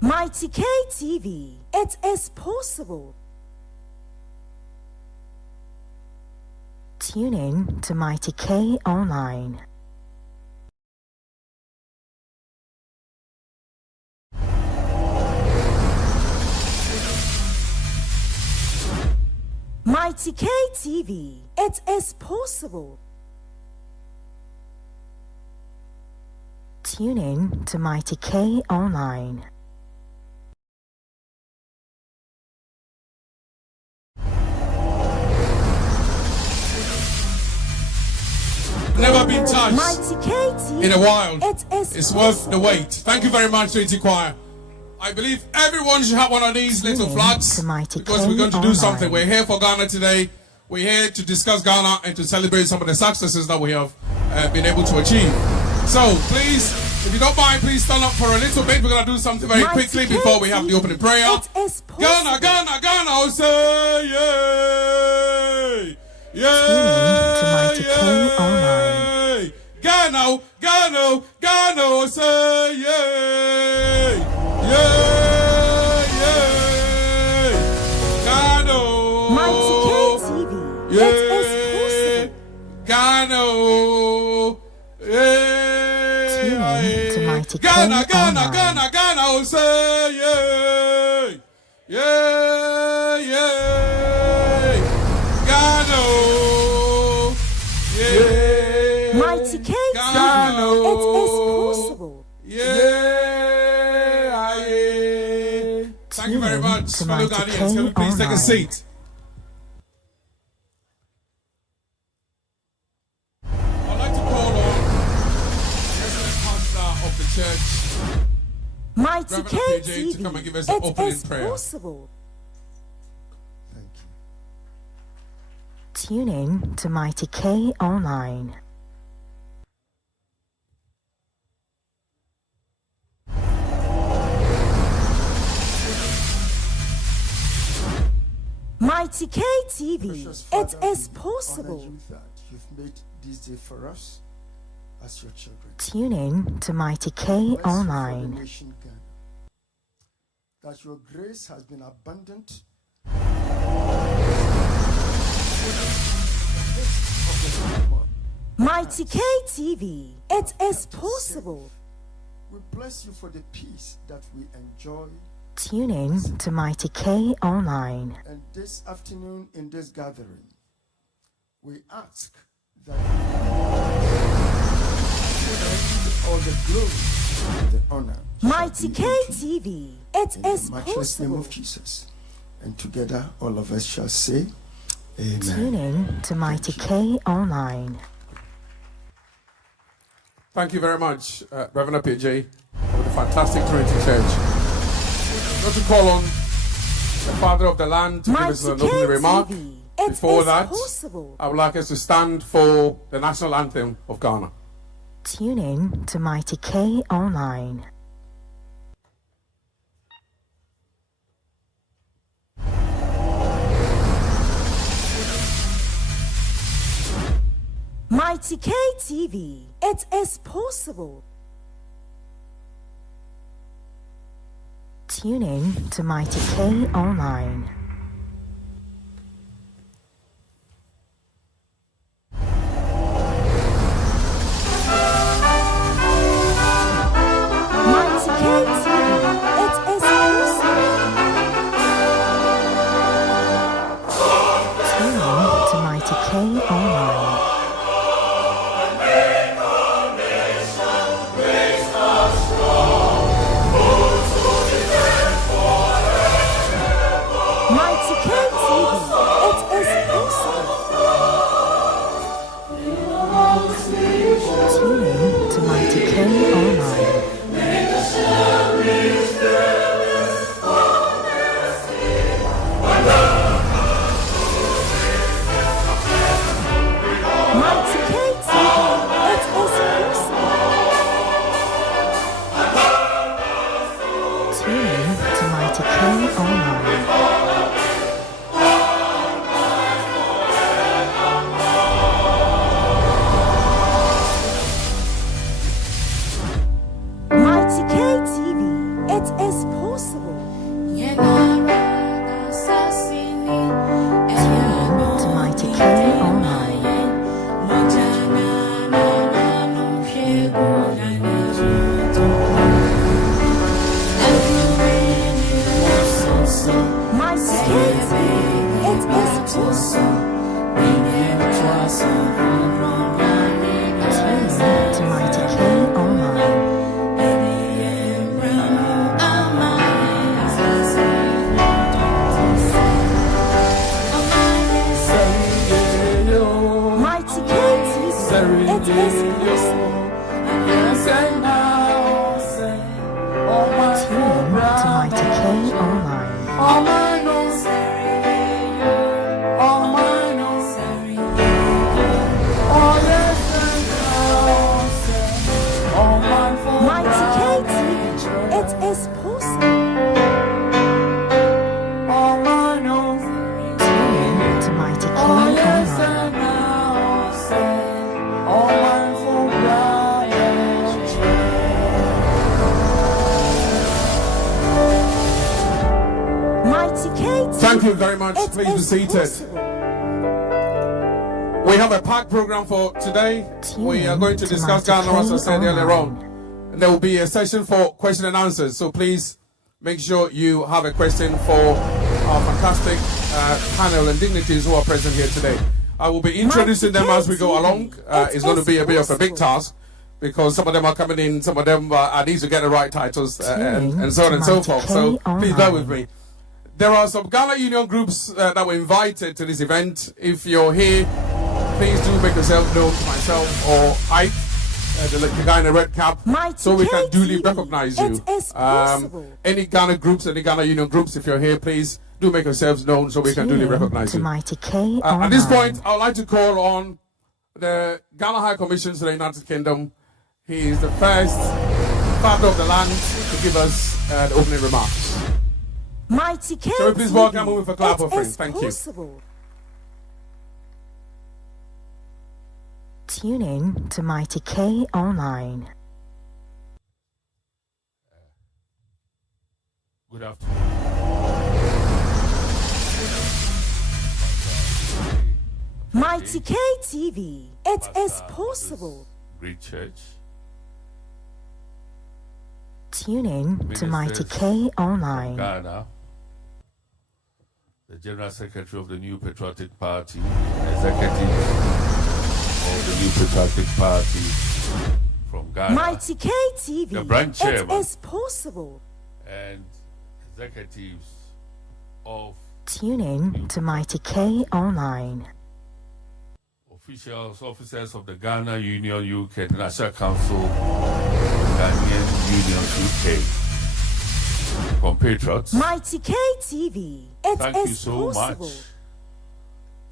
Mighty K TV, it is possible. Tune in to Mighty K Online. Mighty K TV, it is possible. Tune in to Mighty K Online. Never been touched Mighty K TV, in a while. It's worth the wait. Thank you very much, Trinity Choir. I believe everyone should have one of these little flags because we're going to do something. We're here for Ghana today. We're here to discuss Ghana and to celebrate some of the successes that we have been able to achieve. So please, if you don't mind, please stand up for a little bit. We're going to do something very quickly before we have the opening prayer. Ghana, Ghana, Ghana, oh say yay! Yay! Yay! Ghana, Ghana, Ghana, oh say yay! Yay! Yay! Ghana! Mighty K TV, it is possible. Ghana! Yay! To Mighty K Ghana, Ghana, Online. Ghana, Ghana, oh say yay! Yay! Yay! Ghana! Yay! Mighty K TV, Ghana! it is possible. Yay! Aye. Thank you very much, To fellow Mighty Ghanaians. K Can we please take a Online. seat? I'd like to call on President Pastor of the church, Mighty Reverend K PJ, to TV, come and give us the it opening is prayer. possible. Thank you. Tune in to Mighty K Online. Mighty K TV, Precious it Father, is we possible. honor you that you've made this day for us as your children. Tune in to Mighty K Bless you for the Online. nation Ghana. That your grace has been abundant. Mighty K TV, it is possible. We bless you for the peace that we enjoy. Tune in to Mighty K Online. And this afternoon in this gathering, we ask that you all the glory and the honor. Mighty K shall be unto you. TV, it In the is matchless name possible. of Jesus. And together all of us shall say, Amen. Tune in to Mighty K Online. Thank you very much, Reverend PJ, of the fantastic Trinity Church. I'm going to call on the Father of the land to give us Mighty an K opening remark. TV, it Before is that, possible. I would like us to stand for the national anthem of Ghana. Tune in to Mighty K Online. Mighty K TV, it is possible. Tune in to Mighty K Online. Mighty K TV, it is possible. Tune in to Mighty K Online. Mighty K TV, it is possible. Tune in to Mighty K Online. Mighty K TV, it is possible. Tune in to Mighty K Online. to Mighty K Online. Mighty K TV, it is possible. To Mighty K Online. Mighty K TV, Thank you very much. it Please be is seated. possible. We have a packed program for today. We are going to discuss Ghana, as I said earlier on. And there will be a session for question and answers. So please make sure you have a question for our fantastic panel and dignitaries who are present here today. I will be introducing them as we go along. It's going to be a bit of a big task because some of them are coming in, some of them I need to get the right titles and so on and so forth. So please bear with me. There are some Ghana Union groups that were invited to this event. If you're here, please do make yourself known to myself or Ike, the guy in the red cap, so we can duly recognize you. Any Ghana groups, any Ghana Union groups, if you're here, please do make yourselves known so we can duly recognize you. At this point, I would like to call on the Ghana High Commission to the United Kingdom. He is the first father of the land to give us the opening remarks. Mighty K So please welcome him with a clap it of praise. is Thank you. possible. Tune in to Mighty K Online. Good afternoon. Mighty K TV, it is possible. Great church. Tune in to Mighty Ministers K Online. Ghana. The General Secretary of the New Patriotic Party, Executive of the New Patriotic Party from Ghana, Mighty K TV, the branch it chairman, is possible. and executives of Tune in to Mighty K Online. officials, officers of the Ghana Union UK, the National Council, Ghanaian Union UK, compatriots. Mighty K TV, it Thank you is so possible. much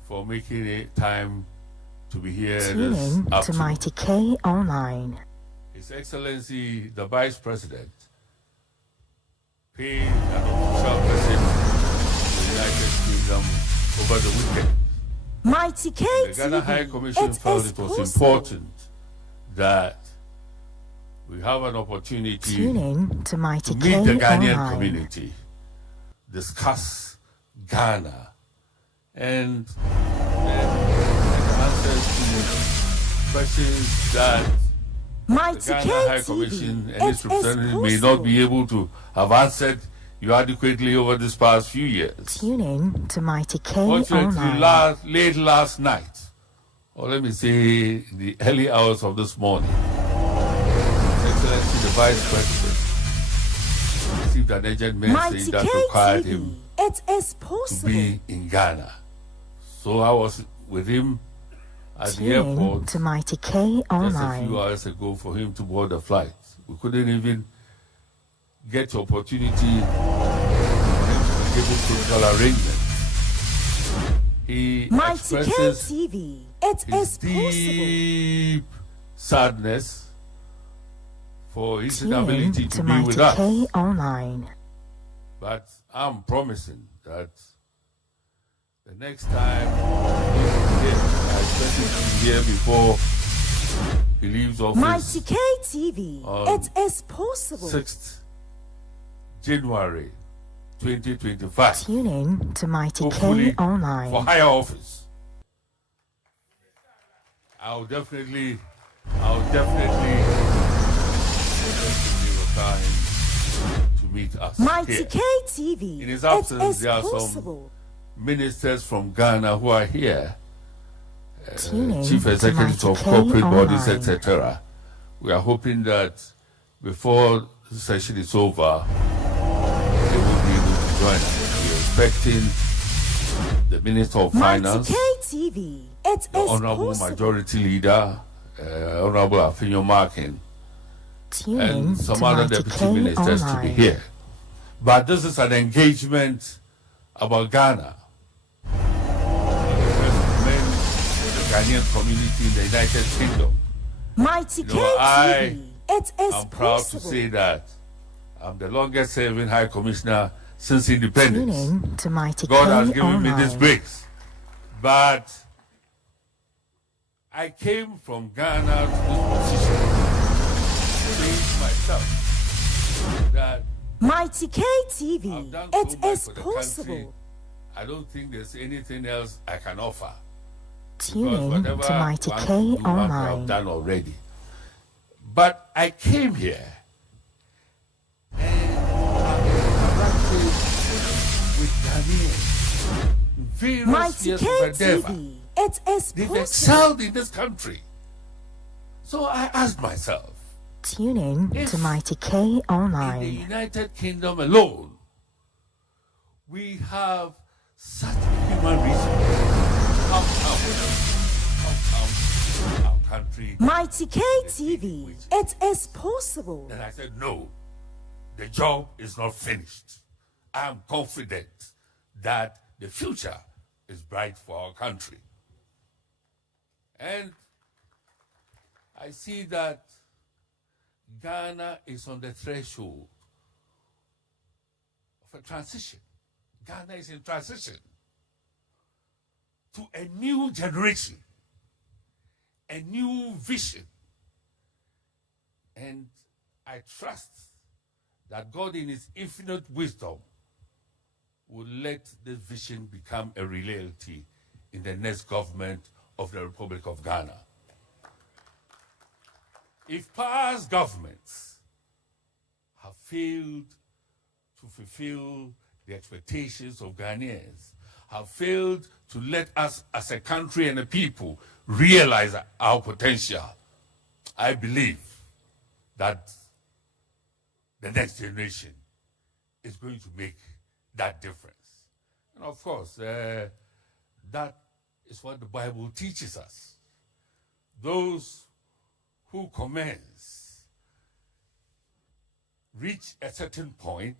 for making it time to be here Tune this in to afternoon. Mighty K Online. His Excellency, the Vice President, paid an official visit to the United Kingdom over the weekend. Mighty K The TV, Ghana High Commission it felt is it was possible. important that we have an opportunity Tune in to Mighty to K meet the Ghanaian Online. community, discuss Ghana, and answers to questions that the Mighty Ghana K High TV, Commission and it its is representatives may not possible. be able to have answered you adequately over this past few years. Tune in to Mighty K Fortunately, Online. late last night, or let me say the early hours of this morning, His Excellency the Vice President received an urgent message Mighty that K required TV, him it is to possible. be in Ghana. So I was with him at the Tune in airport to Mighty K just a few Online. hours ago for him to board the flight. We couldn't even get the opportunity for him to give protocol arrangements. He Mighty K expresses TV, it his is possible. deep sadness for his Tune in inability to to be Mighty with us. K Online. But I'm promising that the next time he's here, I expect him to be here before he leaves office. Mighty K TV, it is possible. 6th January 2025. Tune in to Mighty Hopefully K Online. for higher office. I'll definitely require him to meet us Mighty here. K TV, In his it absence, is there are possible. some ministers from Ghana who are here, Tune in chief to executives Mighty of K corporate bodies, Online. etc. We are hoping that before the session is over, they will be able to join us. We are expecting the Minister of Mighty Finance, K TV, it the is Honorable possible. Majority Leader, Honorable Afinyo Markin, and some other deputy ministers to be here. But this is an engagement about Ghana. The Ghanaian community in the United Kingdom. Mighty KTV, it is I'm proud to say that I'm the longest serving High Commissioner since independence. To Mighty God has K given me online. this grace. But I came from Ghana to this position, saying to myself that Mighty I've KTV, done so it much is for the possible. country. I don't think there's anything else I can offer. Tune Because in whatever to Mighty one K can do, one have online. done already. But I came here and I've interacted with Ghanaians in various Mighty spheres of endeavor. KTV, it is They've possible. excelled in this country. So I asked myself, Tune in If to Mighty K in the online. United Kingdom alone, we have such human resources. How come our country? Mighty KTV, it is possible. And I said, no, the job is not finished. I am confident that the future is bright for our country. And I see that Ghana is on the threshold of a transition. Ghana is in transition to a new generation, a new vision. And I trust that God in his infinite wisdom will let this vision become a reality in the next government of the Republic of Ghana. If past governments have failed to fulfill the expectations of Ghanaians, have failed to let us as a country and a people realize our potential, I believe that the next generation is going to make that difference. And of course, that is what the Bible teaches us. Those who commence reach a certain point,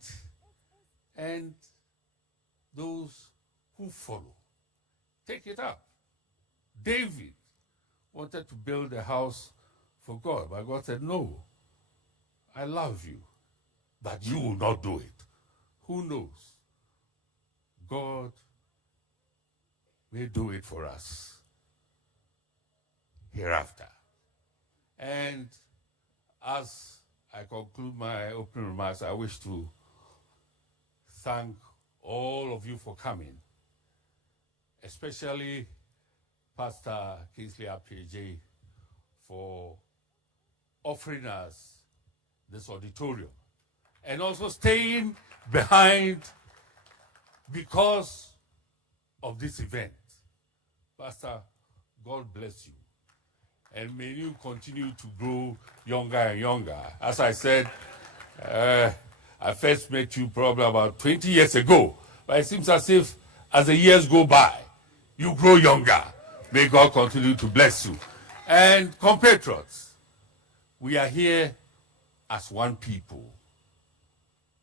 and those who follow take it up. David wanted to build a house for God, but God said, no, I love you, but you will not do it. Who knows? God will do it for us hereafter. And as I conclude my opening remarks, I wish to thank all of you for coming, especially Pastor Kingsley APJ for offering us this auditorium and also staying behind because of this event. Pastor, God bless you. And may you continue to grow younger and younger. As I said, I first met you probably about 20 years ago. But it seems as if as the years go by, you grow younger. May God continue to bless you. And compatriots, we are here as one people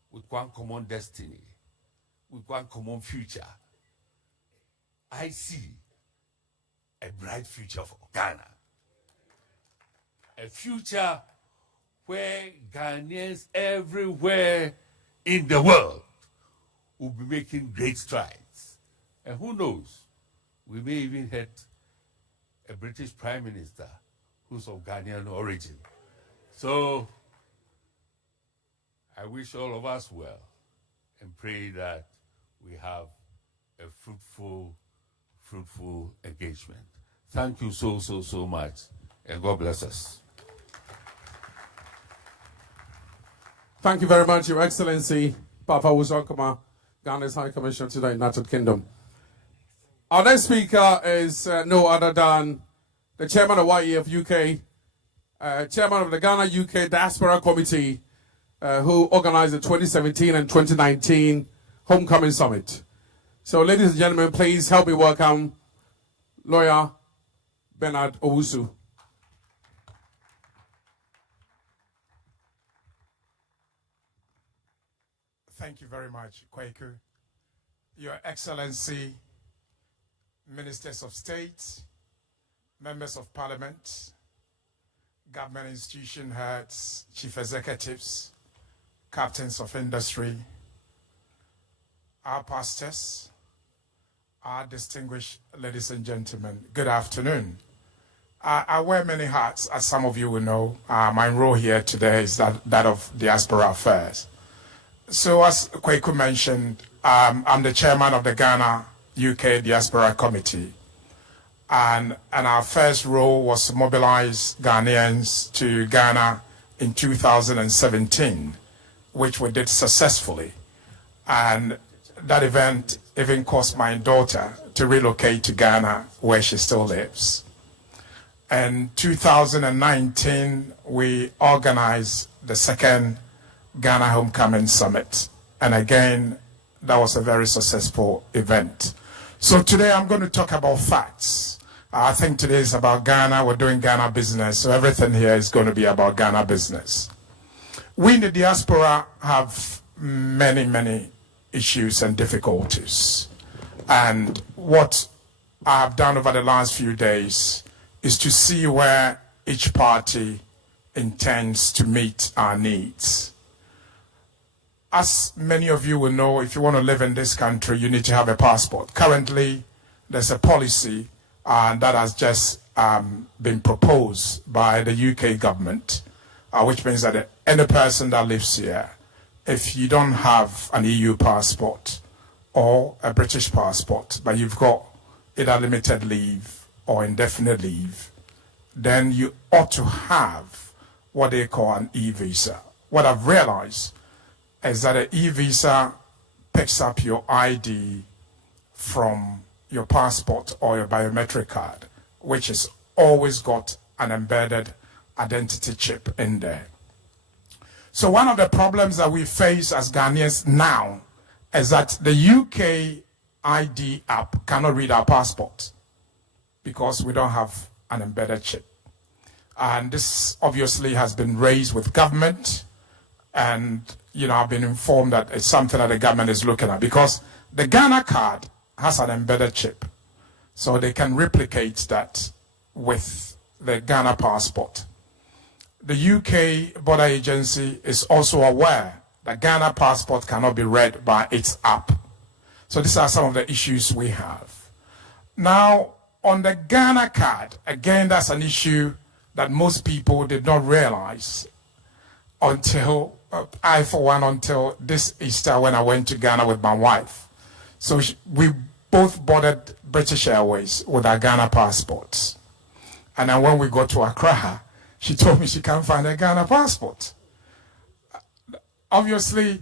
with one common destiny, with one common future. I see a bright future for Ghana. A future where Ghanaians everywhere in the world will be making great strides. And who knows, we may even have a British Prime Minister who's of Ghanaian origin. So I wish all of us well and pray that we have a fruitful engagement. Thank you so much, and God bless us. Thank you very much, Your Excellency, Papa Wuzokoma, Ghana's High Commissioner to the United Kingdom. Our next speaker is no other than the Chairman of YEF UK, Chairman of the Ghana UK Diaspora Committee, who organized the 2017 and 2019 Homecoming Summit. So, ladies and gentlemen, please help me welcome Lawyer Bernard Owusu. Thank you very much, Kwaku. Your Excellency, Ministers of State, Members of Parliament, government institution heads, chief executives, captains of industry, our pastors, our distinguished ladies and gentlemen, good afternoon. I wear many hats, as some of you will know. My role here today is that of Diaspora Affairs. So as Kwaku mentioned, I'm the chairman of the Ghana UK Diaspora Committee. And our first role was to mobilize Ghanaians to Ghana in 2017, which we did successfully. And that event even caused my daughter to relocate to Ghana, where she still lives. In 2019, we organized the second Ghana Homecoming Summit. And again, that was a very successful event. So today I'm going to talk about facts. I think today is about Ghana. We're doing Ghana business. So everything here is going to be about Ghana business. We in the diaspora have many, many issues and difficulties. And what I've done over the last few days is to see where each party intends to meet our needs. As many of you will know, if you want to live in this country, you need to have a passport. Currently, there's a policy that has just been proposed by the UK government, which means that any person that lives here, if you don't have an EU passport or a British passport, but you've got either limited leave or indefinite leave, then you ought to have what they call an e-visa. What I've realized is that an e-visa picks up your ID from your passport or your biometric card, which has always got an embedded identity chip in there. So one of the problems that we face as Ghanaians now is that the UK ID app cannot read our passport because we don't have an embedded chip. And this obviously has been raised with government, and I've been informed that it's something that the government is looking at, because the Ghana card has an embedded chip. So they can replicate that with the Ghana passport. The UK Border Agency is also aware that Ghana passport cannot be read by its app. So these are some of the issues we have. Now, on the Ghana card, again, that's an issue that most people did not realize until, I for one, until this Easter when I went to Ghana with my wife. So we both boarded British Airways with our Ghana passports. And then when we got to Accra, she told me she can't find a Ghana passport. Obviously,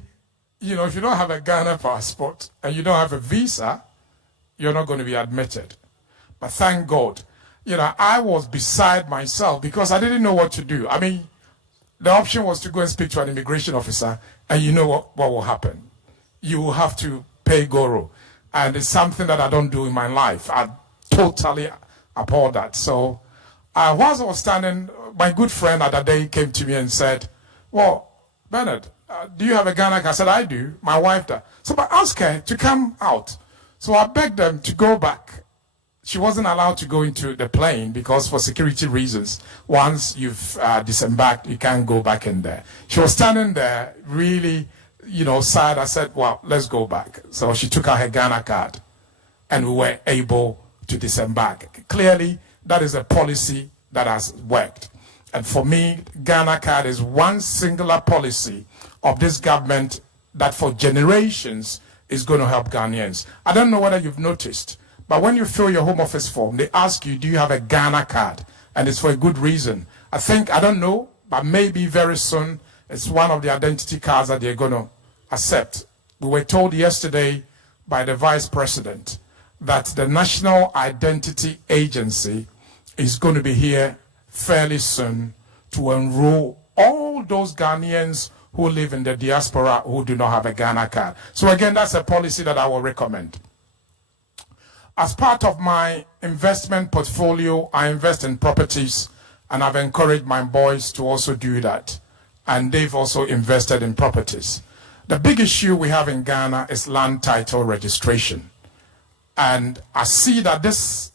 if you don't have a Ghana passport and you don't have a visa, you're not going to be admitted. But thank God, I was beside myself because I didn't know what to do. I mean, the option was to go and speak to an immigration officer, and you know what will happen. You will have to pay Goro. And it's something that I don't do in my life. I totally abhor that. So whilst I was standing, my good friend at that day came to me and said, well, Bernard, do you have a Ghana card? I said, I do. My wife does. So I asked her to come out. So I begged them to go back. She wasn't allowed to go into the plane because for security reasons, once you've disembarked, you can't go back in there. She was standing there really, sad. I said, well, let's go back. So she took out her Ghana card and we were able to disembark. Clearly, that is a policy that has worked. And for me, Ghana card is one singular policy of this government that for generations is going to help Ghanaians. I don't know whether you've noticed, but when you fill your Home Office form, they ask you, do you have a Ghana card? And it's for a good reason. I don't know, but maybe very soon it's one of the identity cards that they're going to accept. We were told yesterday by the Vice President that the National Identity Agency is going to be here fairly soon to enroll all those Ghanaians who live in the diaspora who do not have a Ghana card. So again, that's a policy that I will recommend. As part of my investment portfolio, I invest in properties, and I've encouraged my boys to also do that. And they've also invested in properties. The big issue we have in Ghana is land title registration. And I see that this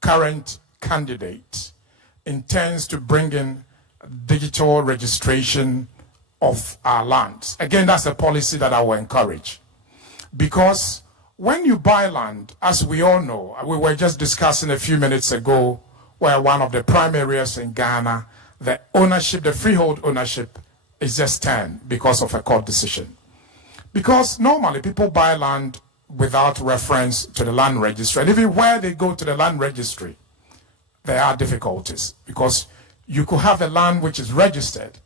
current candidate intends to bring in digital registration of our lands. Again, that's a policy that I will encourage. Because when you buy land, as we all know, we were just discussing a few minutes ago, where one of the prime areas in Ghana, the ownership, the freehold ownership is just 10 because of a court decision. Because normally people buy land without reference to the land registry. And even where they go to the land registry, there are difficulties because you could have a land which is registered,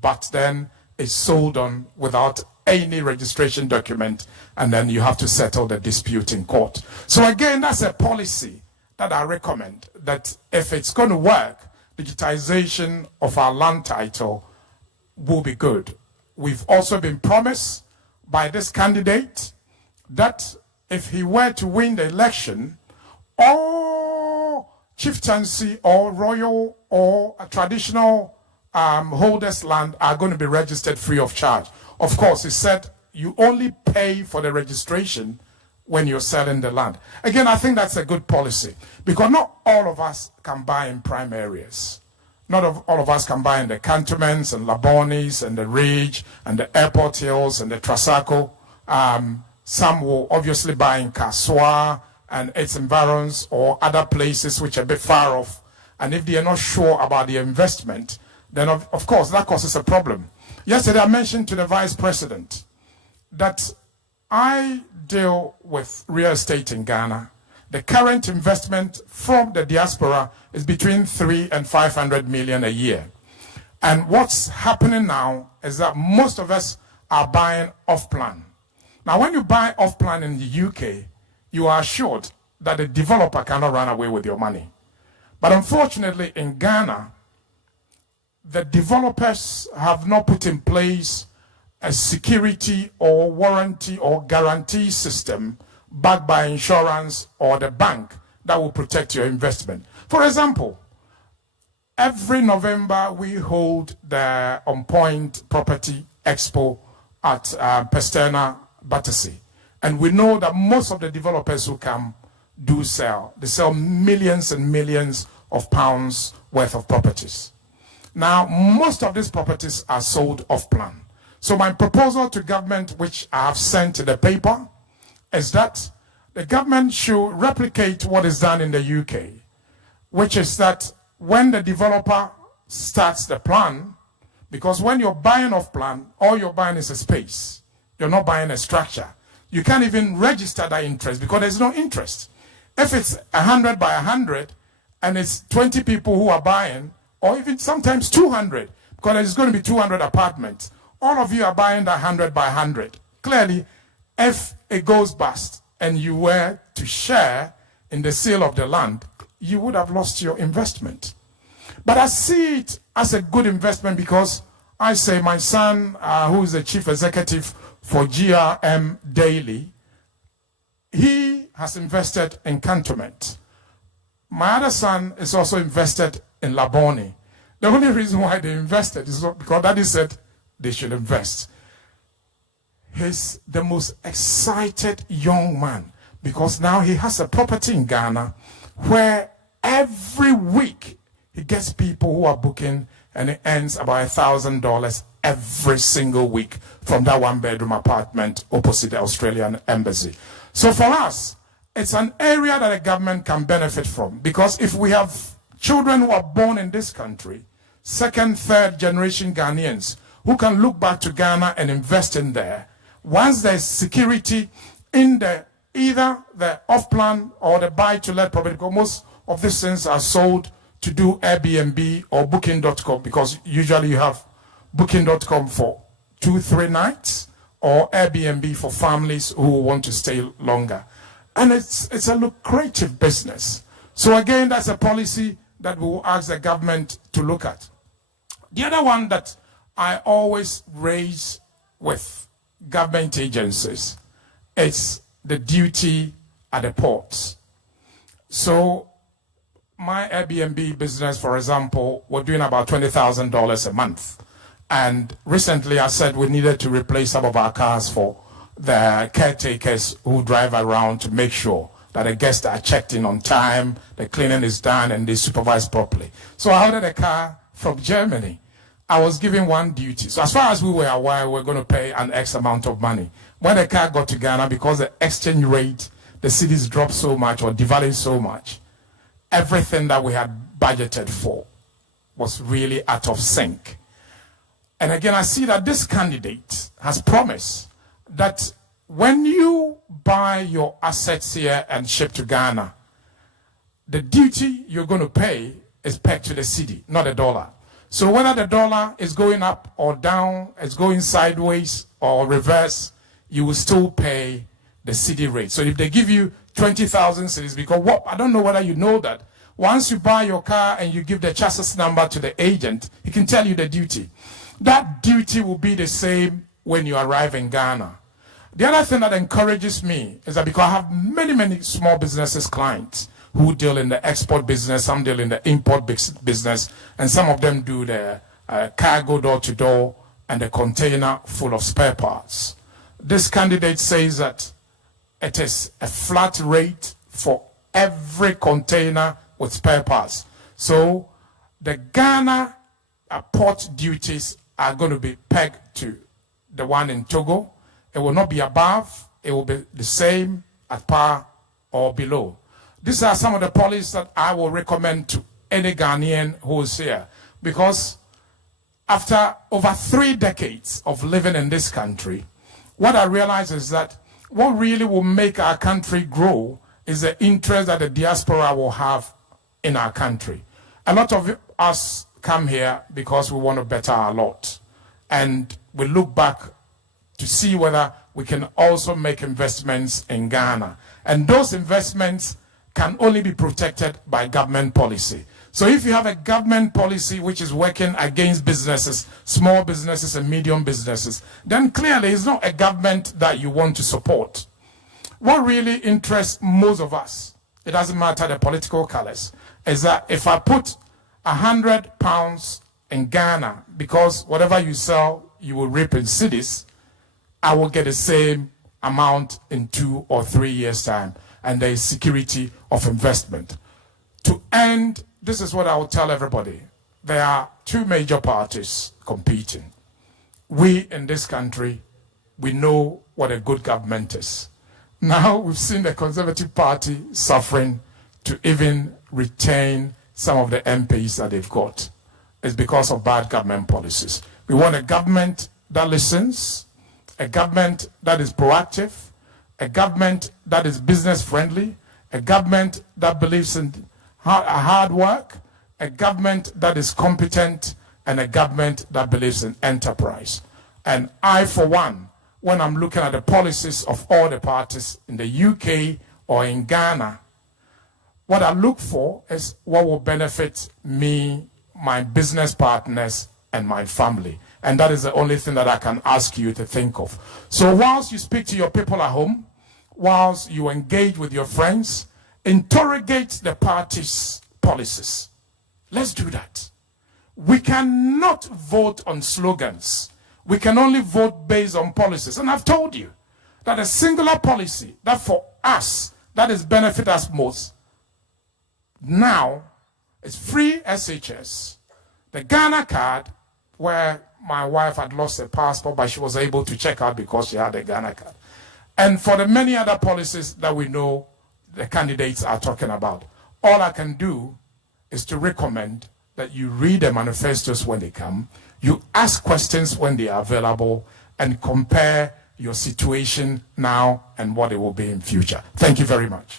but then it's sold on without any registration document, and then you have to settle the dispute in court. So again, that's a policy that I recommend, that if it's going to work, digitization of our land title will be good. We've also been promised by this candidate that if he were to win the election, all chieftaincy or royal or traditional holders' land are going to be registered free of charge. Of course, he said you only pay for the registration when you're selling the land. Again, I think that's a good policy because not all of us can buy in prime areas. Not all of us can buy in the cantonments and Labonis and the Ridge and the Airport Hills and the Trasaco. Some will obviously buy in Kaswa and its environs or other places which are a bit far off. And if they are not sure about the investment, then of course that causes a problem. Yesterday I mentioned to the Vice President that I deal with real estate in Ghana. The current investment from the diaspora is between 300 and 500 million a year. And what's happening now is that most of us are buying off-plan. Now, when you buy off-plan in the UK, you are assured that the developer cannot run away with your money. But unfortunately, in Ghana, the developers have not put in place a security or warranty or guarantee system backed by insurance or the bank that will protect your investment. For example, every November we hold the On Point Property Expo at Pasterna, Battersea. And we know that most of the developers who come do sell. They sell millions and millions of pounds worth of properties. Now, most of these properties are sold off-plan. So my proposal to government, which I have sent to the paper, is that the government should replicate what is done in the UK, which is that when the developer starts the plan, because when you're buying off-plan, all you're buying is a space. You're not buying a structure. You can't even register that interest because there's no interest. If it's 100 by 100 and it's 20 people who are buying, or even sometimes 200, because there's going to be 200 apartments, all of you are buying that 100 by 100. Clearly, if it goes bust and you were to share in the sale of the land, you would have lost your investment. But I see it as a good investment because I say my son, who is the chief executive for GRM Daily, he has invested in cantonment. My other son is also invested in Laboni. The only reason why they invested is because Daddy said they should invest. He's the most excited young man because now he has a property in Ghana where every week he gets people who are booking and it earns about $1,000 every single week from that one-bedroom apartment opposite the Australian embassy. So for us, it's an area that the government can benefit from because if we have children who are born in this country, second, third generation Ghanaians, who can look back to Ghana and invest in there, once there's security in either the off-plan or the buy-to-let property, because most of these things are sold to do Airbnb or Booking.com, because usually you have Booking.com for 2-3 nights or Airbnb for families who want to stay longer. And it's a lucrative business. So again, that's a policy that we will ask the government to look at. The other one that I always raise with government agencies is the duty at the ports. So my Airbnb business, for example, we're doing about $20,000 a month. And recently I said we needed to replace some of our cars for the caretakers who drive around to make sure that the guests are checked in on time, the cleaning is done, and they supervise properly. So I ordered a car from Germany. I was given one duty. So as far as we were aware, we were going to pay an X amount of money. When the car got to Ghana, because the exchange rate, the cities dropped so much or devalued so much, everything that we had budgeted for was really out of sync. And again, I see that this candidate has promised that when you buy your assets here and ship to Ghana, the duty you're going to pay is pegged to the cedi, not a dollar. So whether the dollar is going up or down, it's going sideways or reverse, you will still pay the cedi rate. So if they give you 20,000 cedis, because I don't know whether you know that, once you buy your car and you give the chassis number to the agent, he can tell you the duty. That duty will be the same when you arrive in Ghana. The other thing that encourages me is that because I have many small businesses clients who deal in the export business, some deal in the import business, and some of them do the cargo door-to-door and the container full of spare parts. This candidate says that it is a flat rate for every container with spare parts. So the Ghana port duties are going to be pegged to the one in Togo. It will not be above, it will be the same at par or below. These are some of the policies that I will recommend to any Ghanaian who is here, because after over 3 decades of living in this country, what I realize is that what really will make our country grow is the interest that the diaspora will have in our country. A lot of us come here because we want to better our lot, and we look back to see whether we can also make investments in Ghana. And those investments can only be protected by government policy. So if you have a government policy which is working against businesses, small businesses and medium businesses, then clearly it's not a government that you want to support. What really interests most of us, it doesn't matter the political colors, is that if I put £100 in Ghana, because whatever you sell, you will reap in cedis, I will get the same amount in 2 or 3 years' time, and there is security of investment. To end, this is what I will tell everybody. There are 2 major parties competing. We in this country, we know what a good government is. Now we've seen the Conservative Party suffering to even retain some of the MPs that they've got. It's because of bad government policies. We want a government that listens, a government that is proactive, a government that is business friendly, a government that believes in hard work, a government that is competent, and a government that believes in enterprise. And I, for one, when I'm looking at the policies of all the parties in the UK or in Ghana, what I look for is what will benefit me, my business partners, and my family. And that is the only thing that I can ask you to think of. So whilst you speak to your people at home, whilst you engage with your friends, interrogate the party's policies. Let's do that. We cannot vote on slogans. We can only vote based on policies. And I've told you that a singular policy that for us, that is benefit us most, now is free SHS, the Ghana card, where my wife had lost her passport, but she was able to check out because she had a Ghana card. And for the many other policies that we know the candidates are talking about, all I can do is to recommend that you read the manifestos when they come, you ask questions when they are available, and compare your situation now and what it will be in future. Thank you very much.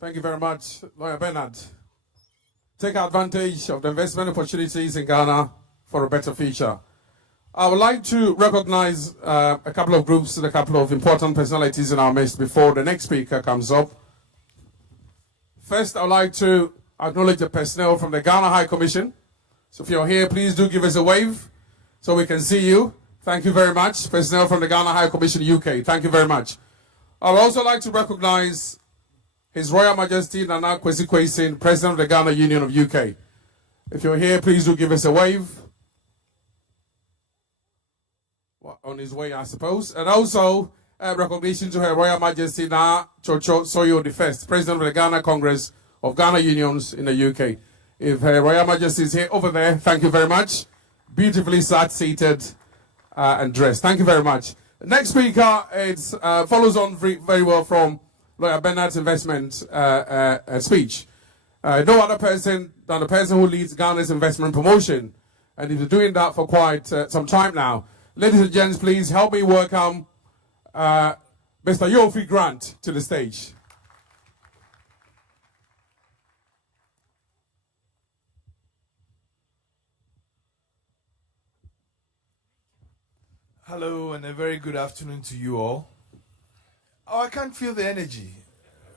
Thank you very much, Lawyer Bernard. Take advantage of the investment opportunities in Ghana for a better future. I would like to recognize a couple of groups and a couple of important personalities in our midst before the next speaker comes up. First, I would like to acknowledge the personnel from the Ghana High Commission. So if you're here, please do give us a wave so we can see you. Thank you very much. Personnel from the Ghana High Commission UK. Thank you very much. I would also like to recognize His Royal Majesty Nana Kwesi Kwesin, President of the Ghana Union of UK. If you're here, please do give us a wave. Well, on his way, I suppose. And also, recognition to Her Royal Majesty Na Chocho Soyo the First, President of the Ghana Congress of Ghana Unions in the UK. If Her Royal Majesty is here over there, thank you very much. Beautifully sat, seated, and dressed. Thank you very much. Next speaker follows on very well from Lawyer Bernard's investment speech. No other person than the person who leads Ghana's investment promotion. And he's been doing that for quite some time now. Ladies and gents, please help me welcome Mr. Yofi Grant to the stage. Hello and a very good afternoon to you all. Oh, I can't feel the energy.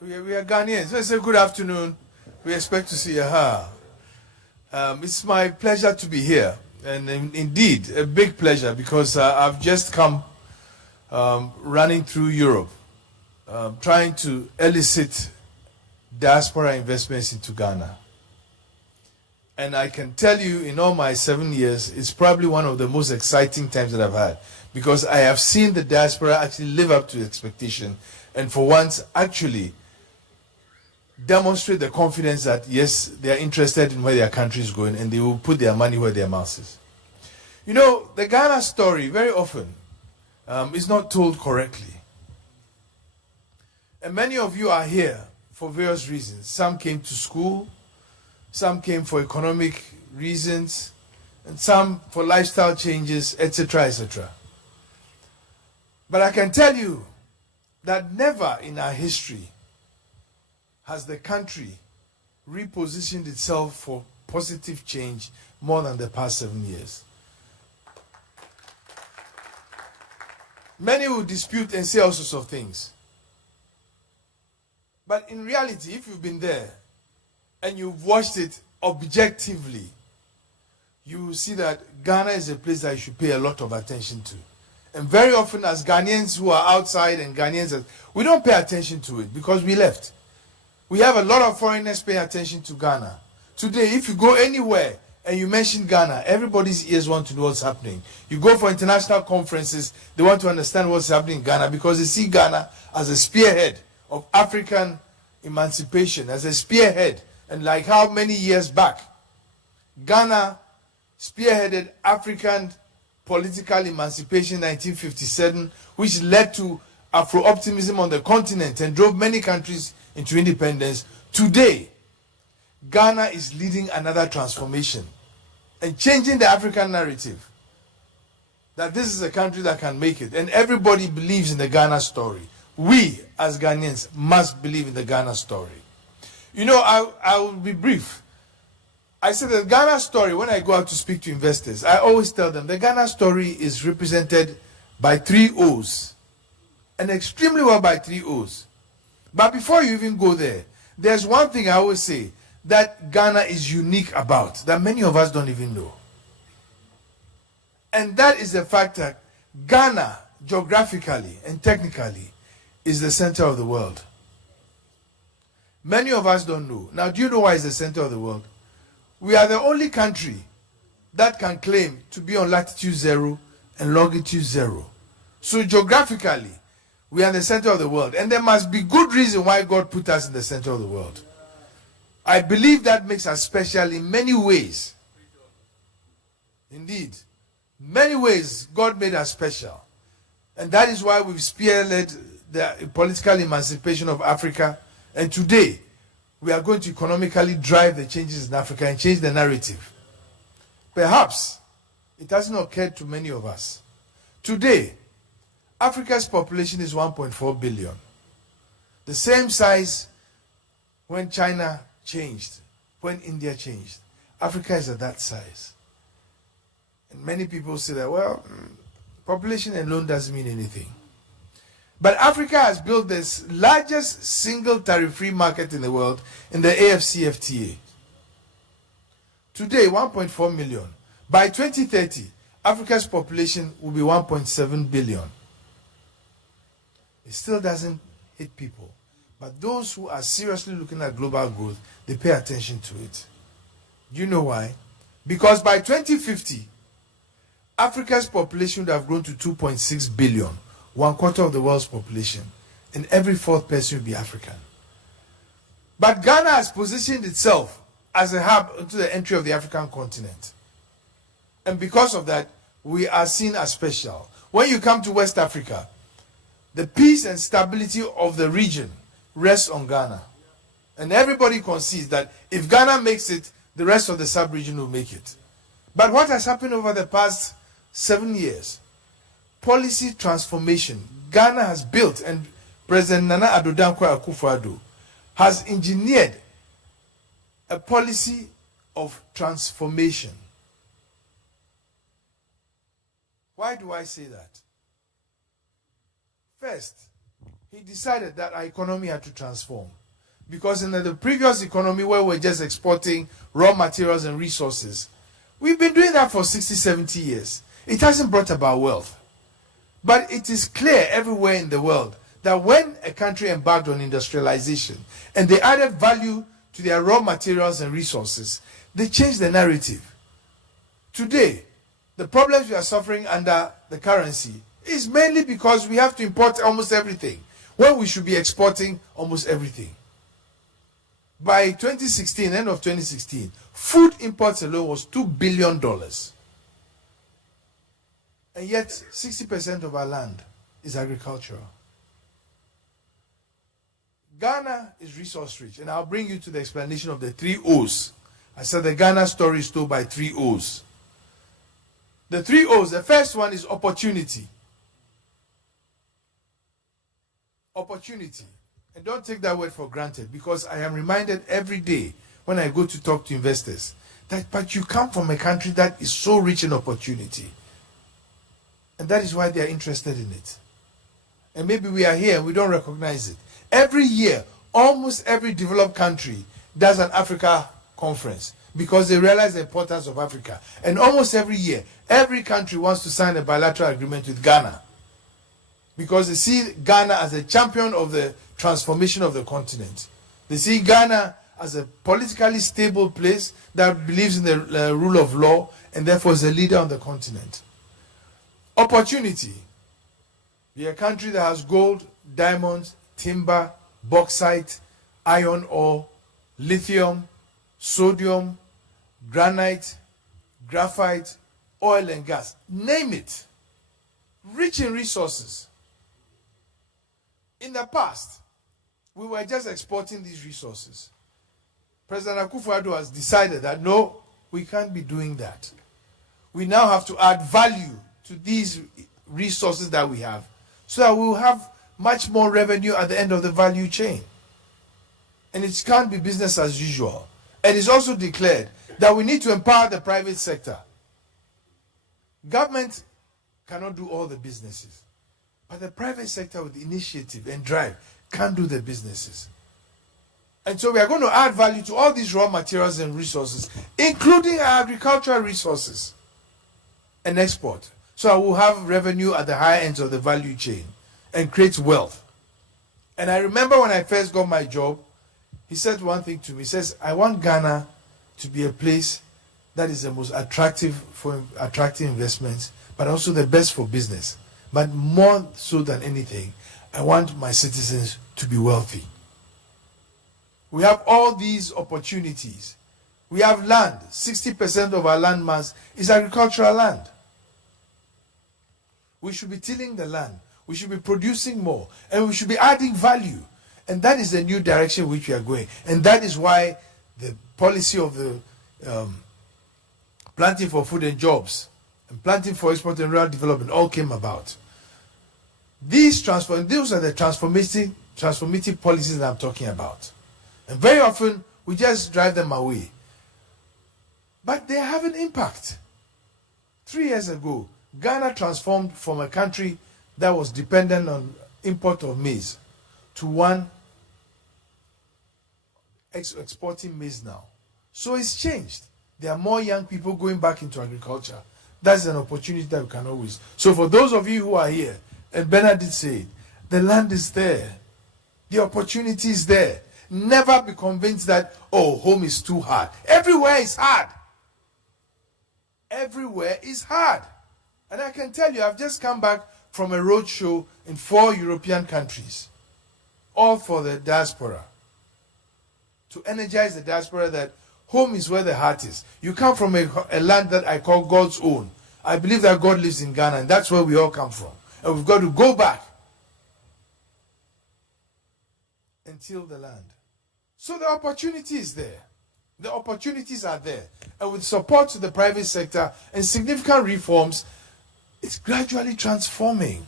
We are Ghanaians. So it's a good afternoon. We expect to see you. It's my pleasure to be here. And indeed, a big pleasure because I've just come running through Europe, trying to elicit diaspora investments into Ghana. And I can tell you, in all my 7 years, it's probably one of the most exciting times that I've had because I have seen the diaspora actually live up to expectation and for once actually demonstrate the confidence that, yes, they are interested in where their country is going and they will put their money where their mouth is. You know, the Ghana story very often is not told correctly. And many of you are here for various reasons. Some came to school, some came for economic reasons, and some for lifestyle changes, etc., etc. But I can tell you that never in our history has the country repositioned itself for positive change more than the past 7 years. Many will dispute and say all sorts of things. But in reality, if you've been there and you've watched it objectively, you will see that Ghana is a place that you should pay a lot of attention to. And very often as Ghanaians who are outside and Ghanaians, we don't pay attention to it because we left. We have a lot of foreigners paying attention to Ghana. Today, if you go anywhere and you mention Ghana, everybody's ears want to know what's happening. You go for international conferences, they want to understand what's happening in Ghana because they see Ghana as a spearhead of African emancipation, as a spearhead. And like how many years back, Ghana spearheaded African political emancipation in 1957, which led to Afro-optimism on the continent and drove many countries into independence. Today, Ghana is leading another transformation and changing the African narrative that this is a country that can make it. And everybody believes in the Ghana story. We, as Ghanaians, must believe in the Ghana story. You know, I will be brief. I said the Ghana story, when I go out to speak to investors, I always tell them the Ghana story is represented by 3 O's. And extremely well by 3 O's. But before you even go there, there's one thing I always say that Ghana is unique about, that many of us don't even know. And that is the fact that Ghana, geographically and technically, is the center of the world. Many of us don't know. Now, do you know why it's the center of the world? We are the only country that can claim to be on latitude 0 and longitude 0. So geographically, we are in the center of the world. And there must be good reason why God put us in the center of the world. I believe that makes us special in many ways. Indeed. Many ways God made us special. And that is why we've spearheaded the political emancipation of Africa. And today, we are going to economically drive the changes in Africa and change the narrative. Perhaps it hasn't occurred to many of us. Today, Africa's population is 1.4 billion. The same size when China changed, when India changed. Africa is at that size. And many people say that, well, population alone doesn't mean anything. But Africa has built this largest single tariff-free market in the world in the AFCFTA. Today, 1.4 million. By 2030, Africa's population will be 1.7 billion. It still doesn't hit people. But those who are seriously looking at global growth, they pay attention to it. Do you know why? Because by 2050, Africa's population would have grown to 2.6 billion, 1/4 of the world's population, and every fourth person will be African. But Ghana has positioned itself as a hub to the entry of the African continent. And because of that, we are seen as special. When you come to West Africa, the peace and stability of the region rests on Ghana. And everybody concedes that if Ghana makes it, the rest of the sub-region will make it. But what has happened over the past 7 years? Policy transformation. Ghana has built, and President Nana Addo Dankwa Akufo-Addo has engineered a policy of transformation. Why do I say that? First, he decided that our economy had to transform. Because in the previous economy, where we're just exporting raw materials and resources, we've been doing that for 60, 70 years. It hasn't brought about wealth. But it is clear everywhere in the world that when a country embarked on industrialization and they added value to their raw materials and resources, they changed the narrative. Today, the problems we are suffering under the currency is mainly because we have to import almost everything when we should be exporting almost everything. By 2016, end of 2016, food imports alone was $2 billion. And yet, 60% of our land is agricultural. Ghana is resource rich, and I'll bring you to the explanation of the 3 O's. I said the Ghana story is told by 3 O's. The 3 O's, the first one is opportunity. Opportunity. And don't take that word for granted, because I am reminded every day when I go to talk to investors that, but you come from a country that is so rich in opportunity. And that is why they are interested in it. And maybe we are here and we don't recognize it. Every year, almost every developed country does an Africa conference because they realize the importance of Africa. And almost every year, every country wants to sign a bilateral agreement with Ghana because they see Ghana as a champion of the transformation of the continent. They see Ghana as a politically stable place that believes in the rule of law and therefore is a leader on the continent. Opportunity. We are a country that has gold, diamonds, timber, bauxite, iron ore, lithium, sodium, granite, graphite, oil and gas. Name it. Rich in resources. In the past, we were just exporting these resources. President Akufo-Addo has decided that no, we can't be doing that. We now have to add value to these resources that we have so that we will have much more revenue at the end of the value chain. And it can't be business as usual. And it's also declared that we need to empower the private sector. Government cannot do all the businesses, but the private sector with initiative and drive can do the businesses. And so we are going to add value to all these raw materials and resources, including our agricultural resources, and export. So I will have revenue at the higher ends of the value chain and create wealth. And I remember when I first got my job, he said one thing to me. He says, I want Ghana to be a place that is the most attractive for attracting investments, but also the best for business. But more so than anything, I want my citizens to be wealthy. We have all these opportunities. We have land. 60% of our land mass is agricultural land. We should be tilling the land. We should be producing more. And we should be adding value. And that is the new direction which we are going. And that is why the policy of the planting for food and jobs and planting for export and rural development all came about. Those are the transformative policies that I'm talking about. And very often, we just drive them away. But they have an impact. 3 years ago, Ghana transformed from a country that was dependent on import of maize to one exporting maize now. So it's changed. There are more young people going back into agriculture. That's an opportunity that we can always. So for those of you who are here, and Bernard did say it, the land is there. The opportunity is there. Never be convinced that, oh, home is too hard. Everywhere is hard. Everywhere is hard. And I can tell you, I've just come back from a road show in 4 European countries, all for the diaspora, to energize the diaspora that home is where the heart is. You come from a land that I call God's own. I believe that God lives in Ghana, and that's where we all come from. And we've got to go back and till the land. So the opportunity is there. The opportunities are there. And with support to the private sector and significant reforms, it's gradually transforming.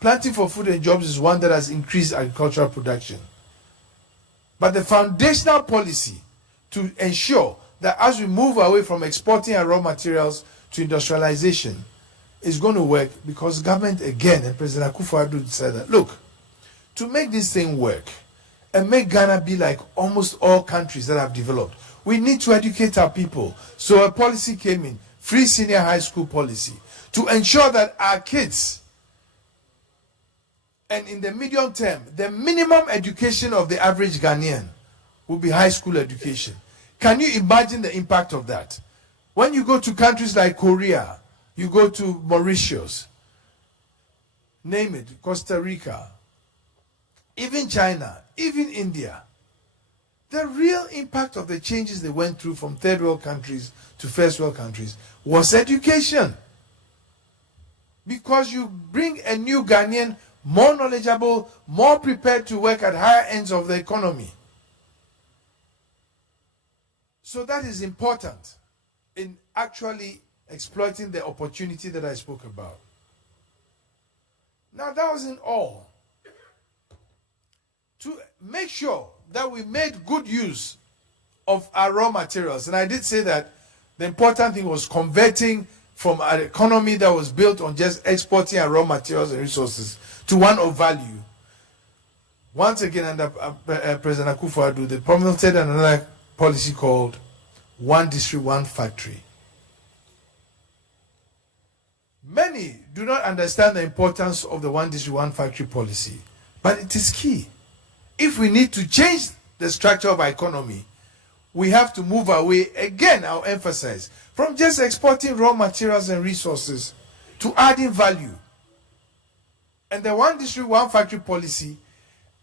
Planting for food and jobs is one that has increased agricultural production. But the foundational policy to ensure that as we move away from exporting our raw materials to industrialization is going to work, because government, again, and President Akufo-Addo said that, look, to make this thing work and make Ghana be like almost all countries that have developed, we need to educate our people. So a policy came in, free senior high school policy, to ensure that our kids, and in the medium term, the minimum education of the average Ghanaian will be high school education. Can you imagine the impact of that? When you go to countries like Korea, you go to Mauritius, name it, Costa Rica, even China, even India, the real impact of the changes they went through from third world countries to first world countries was education. Because you bring a new Ghanaian more knowledgeable, more prepared to work at higher ends of the economy. So that is important in actually exploiting the opportunity that I spoke about. Now, that wasn't all. To make sure that we made good use of our raw materials, and I did say that the important thing was converting from an economy that was built on just exporting our raw materials and resources to one of value. Once again, under President Akufo-Addo, they promoted another policy called One District, One Factory. Many do not understand the importance of the One District, One Factory policy, but it is key. If we need to change the structure of our economy, we have to move away, again, I'll emphasize, from just exporting raw materials and resources to adding value. And the One District, One Factory policy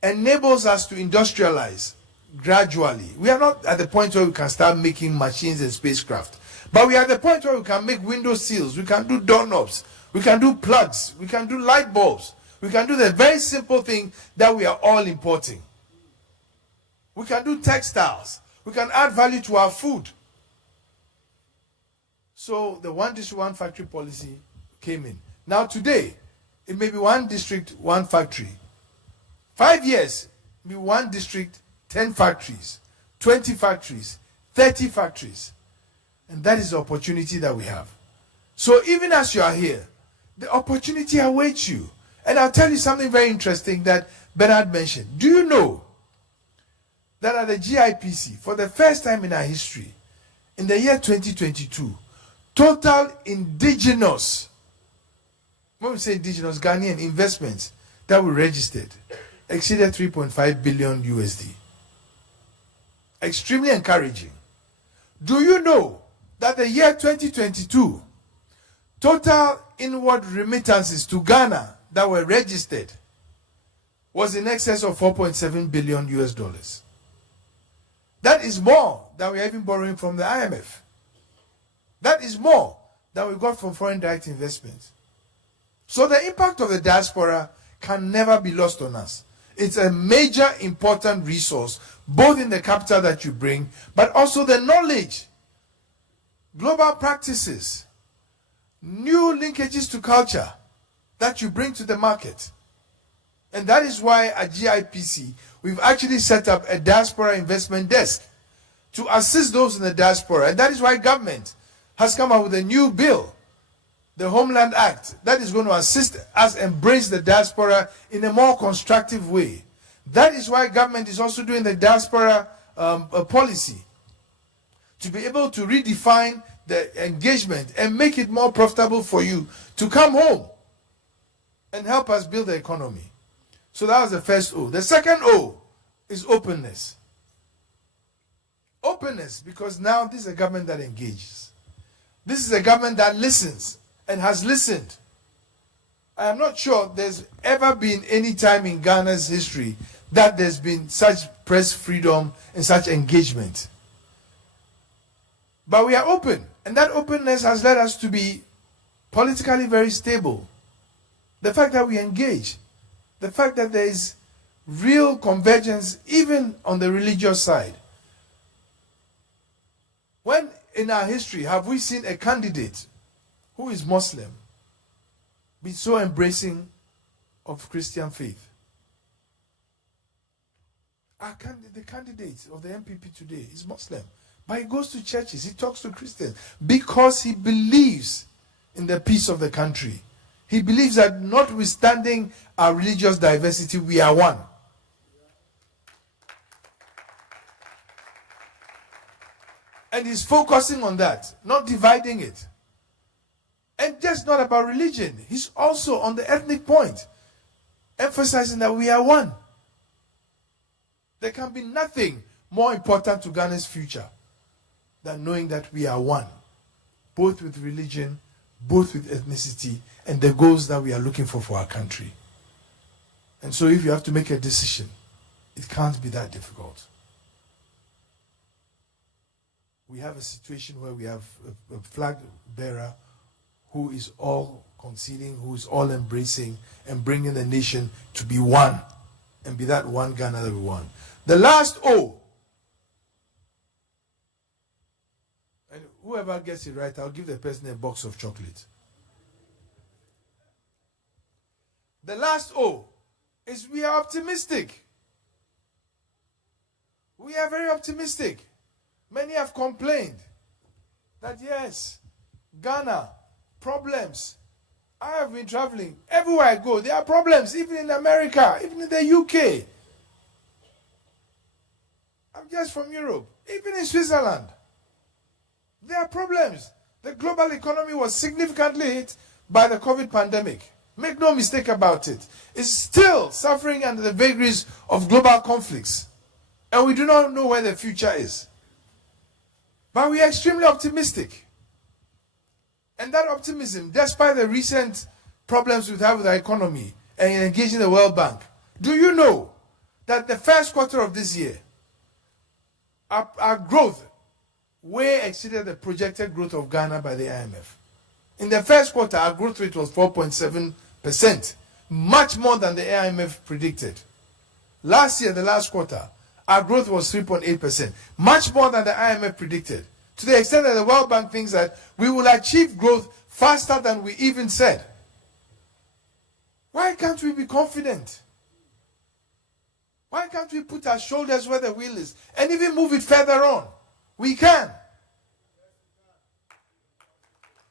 enables us to industrialize gradually. We are not at the point where we can start making machines and spacecraft, but we are at the point where we can make window sills, we can do doorknobs, we can do plugs, we can do light bulbs, we can do the very simple thing that we are all importing. We can do textiles, we can add value to our food. So the One District, One Factory policy came in. Now today, it may be one district, one factory. 5 years, it may be one district, 10 factories, 20 factories, 30 factories. And that is the opportunity that we have. So even as you are here, the opportunity awaits you. And I'll tell you something very interesting that Bernard mentioned. Do you know that at the GIPC, for the first time in our history, in the year 2022, total indigenous, when we say indigenous, Ghanaian investments that we registered exceeded 3.5 billion USD. Extremely encouraging. Do you know that the year 2022, total inward remittances to Ghana that were registered was in excess of 4.7 billion US dollars. That is more than we are even borrowing from the IMF. That is more than we got from foreign direct investments. So the impact of the diaspora can never be lost on us. It's a major important resource, both in the capital that you bring, but also the knowledge, global practices, new linkages to culture that you bring to the market. And that is why at GIPC, we've actually set up a diaspora investment desk to assist those in the diaspora. And that is why government has come up with a new bill, the Homeland Act, that is going to assist us embrace the diaspora in a more constructive way. That is why government is also doing the diaspora policy, to be able to redefine the engagement and make it more profitable for you to come home and help us build the economy. So that was the first O. The second O is openness. Openness, because now this is a government that engages. This is a government that listens and has listened. I am not sure there's ever been any time in Ghana's history that there's been such press freedom and such engagement. But we are open, and that openness has led us to be politically very stable. The fact that we engage, the fact that there is real convergence even on the religious side. When in our history have we seen a candidate who is Muslim be so embracing of Christian faith? The candidate of the MPP today is Muslim, but he goes to churches, he talks to Christians because he believes in the peace of the country. He believes that notwithstanding our religious diversity, we are one. And he's focusing on that, not dividing it. And just not about religion. He's also on the ethnic point, emphasizing that we are one. There can be nothing more important to Ghana's future than knowing that we are one, both with religion, both with ethnicity, and the goals that we are looking for our country. And so if you have to make a decision, it can't be that difficult. We have a situation where we have a flag bearer who is all conceding, who is all embracing and bringing the nation to be one and be that one Ghana that we want. The last O, and whoever gets it right, I'll give the person a box of chocolate. The last O is we are optimistic. We are very optimistic. Many have complained that yes, Ghana, problems. I have been traveling. Everywhere I go, there are problems, even in America, even in the UK. I'm just from Europe. Even in Switzerland, there are problems. The global economy was significantly hit by the COVID pandemic. Make no mistake about it. It's still suffering under the vagaries of global conflicts. And we do not know where the future is. But we are extremely optimistic. And that optimism, despite the recent problems we have with our economy and engaging the World Bank, do you know that the first quarter of this year, our growth way exceeded the projected growth of Ghana by the IMF. In the first quarter, our growth rate was 4.7%, much more than the IMF predicted. Last year, the last quarter, our growth was 3.8%, much more than the IMF predicted, to the extent that the World Bank thinks that we will achieve growth faster than we even said. Why can't we be confident? Why can't we put our shoulders where the wheel is and even move it further on? We can.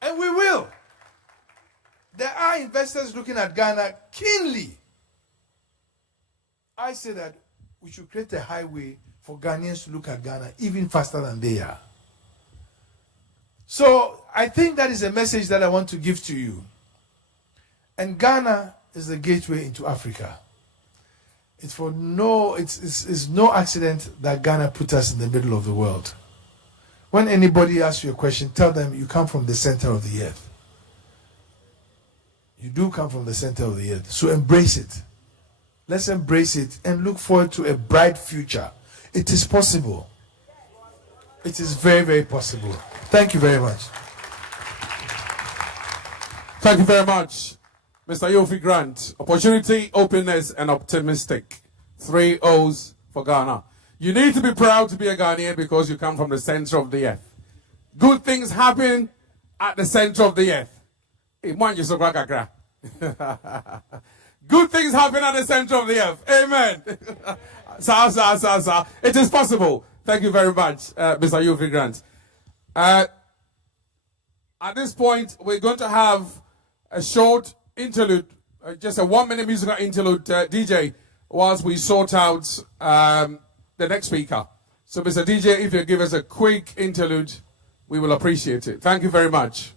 And we will. There are investors looking at Ghana keenly. I say that we should create a highway for Ghanaians to look at Ghana even faster than they are. So I think that is a message that I want to give to you. And Ghana is the gateway into Africa. It's no accident that Ghana put us in the middle of the world. When anybody asks you a question, tell them you come from the center of the earth. You do come from the center of the earth. So embrace it. Let's embrace it and look forward to a bright future. It is possible. It is very, very possible. Thank you very much. Thank you very much, Mr. Yofi Grant. Opportunity, openness, and optimistic. 3 O's for Ghana. You need to be proud to be a Ghanaian because you come from the center of the earth. Good things happen at the center of the earth. Good things happen at the center of the earth. Amen. It is possible. Thank you very much, Mr. Yofi Grant. At this point, we're going to have a short interlude, just a 1-minute musical interlude, DJ, whilst we sort out the next speaker. So, Mr. DJ, if you give us a quick interlude, we will appreciate it. Thank you very much.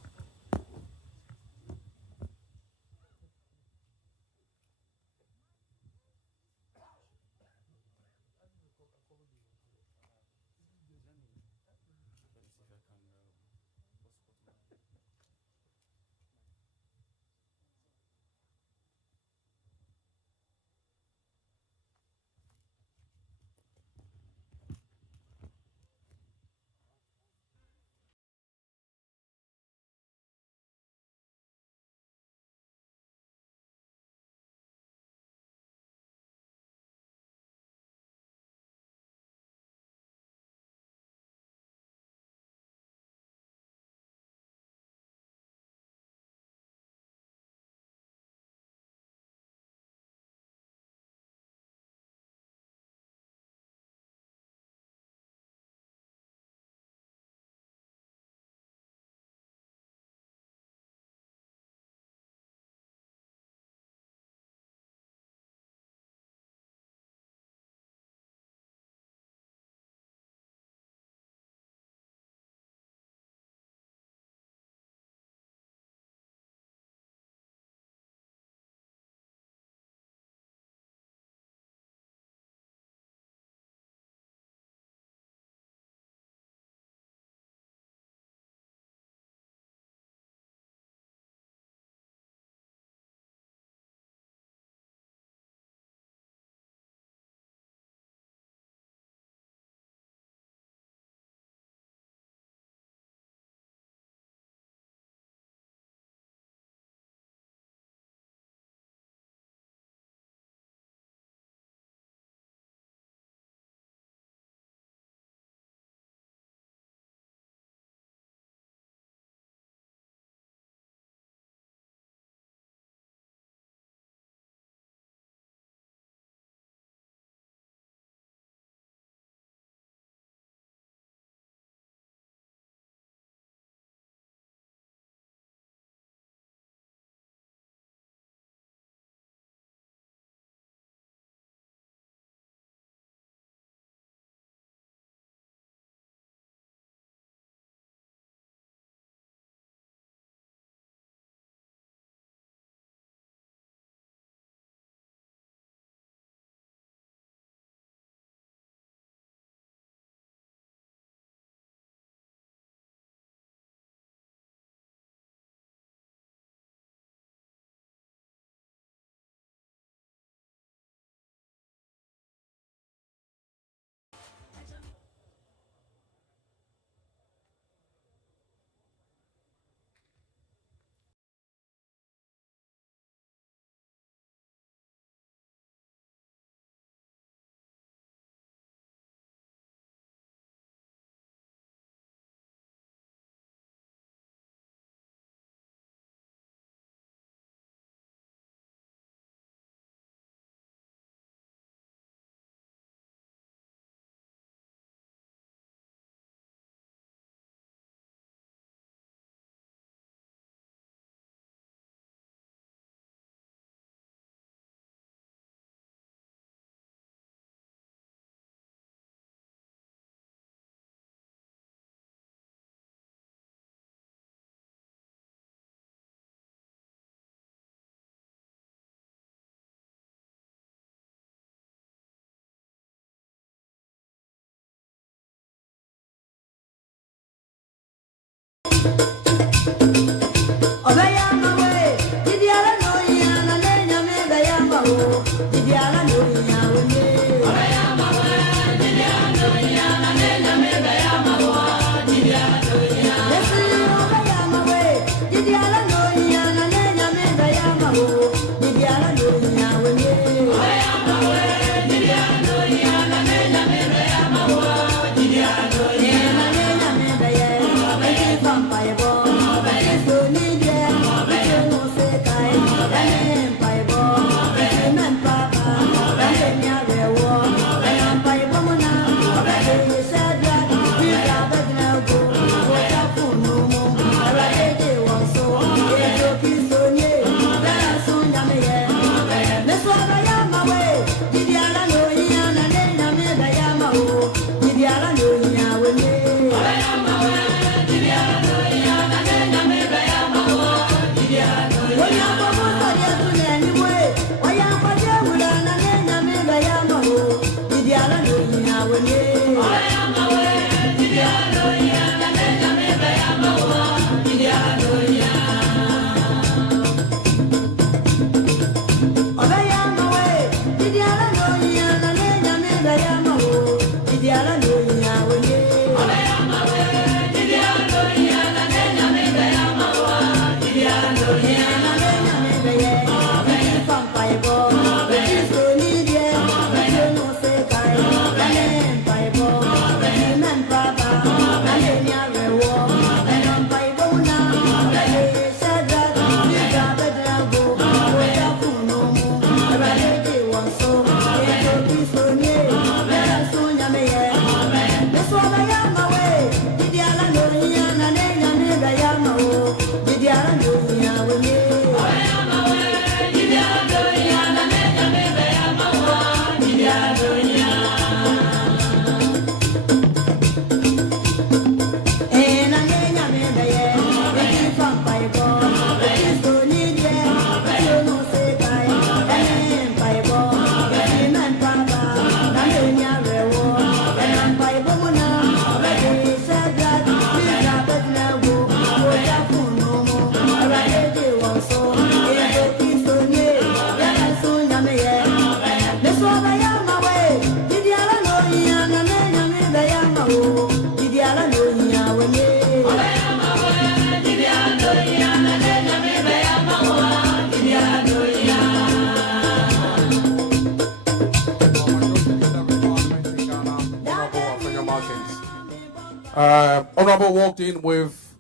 Honorable walked in with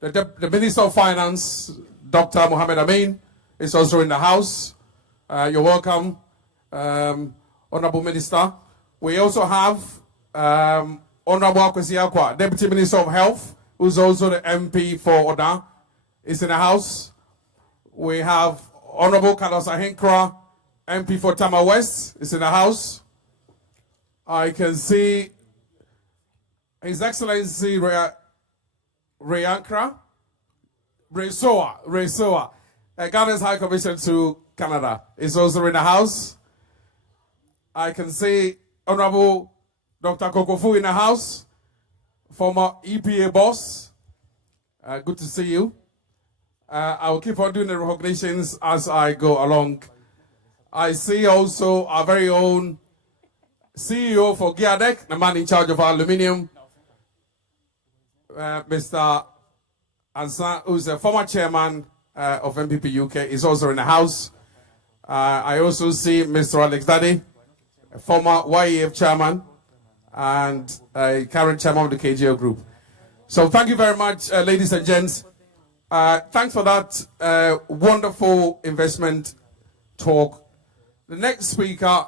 the Minister of Finance, Dr. Mohammed Amin, is also in the house. You're welcome, Honorable Minister. We also have Honorable Akwesi Akwa, Deputy Minister of Health, who's also the MP for Oda, is in the house. We have Honorable Carlos Ahenkra, MP for Tama West, is in the house. I can see His Excellency Reyankra Resoa, Ghana's High Commission to Canada, is also in the house. I can see Honorable Dr. Kokofu in the house, former EPA boss. Good to see you. I will keep on doing the recognitions as I go along. I see also our very own CEO for Giadec, the man in charge of aluminium, Mr. Ansan, who's a former chairman of MPP UK, is also in the house. I also see Mr. Alex Daddy, a former YEF chairman and a current chairman of the KGO group. So thank you very much, ladies and gents. Thanks for that wonderful investment talk. The next speaker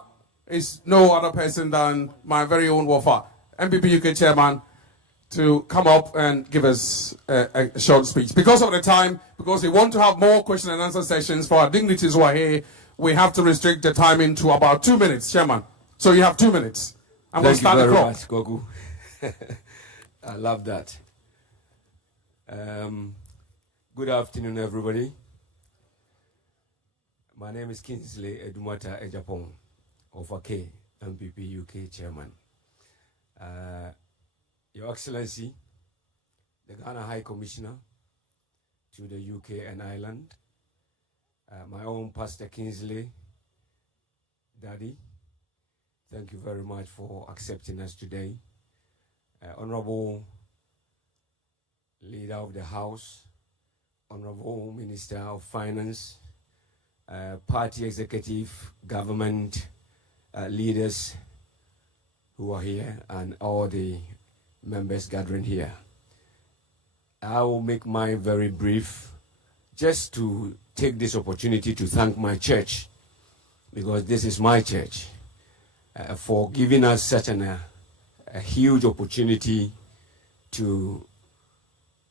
is no other person than my very own Wafa, MPP UK chairman, to come up and give us a short speech. Because of the time, because we want to have more question and answer sessions for our dignitaries who are here, we have to restrict the timing to about 2 minutes, Chairman. So you have 2 minutes. And we'll start the clock. Thank you very much, Gogu. I love that. Good afternoon, everybody. My name is Kingsley Edumata Ejapong of AK, MPP UK Chairman. Your Excellency, the Ghana High Commissioner to the UK and Ireland, my own Pastor Kingsley, Daddy, thank you very much for accepting us today. Honorable Leader of the House, Honorable Minister of Finance, party executive, government leaders who are here, and all the members gathering here. I will make mine very brief, just to take this opportunity to thank my church, because this is my church, for giving us such a huge opportunity to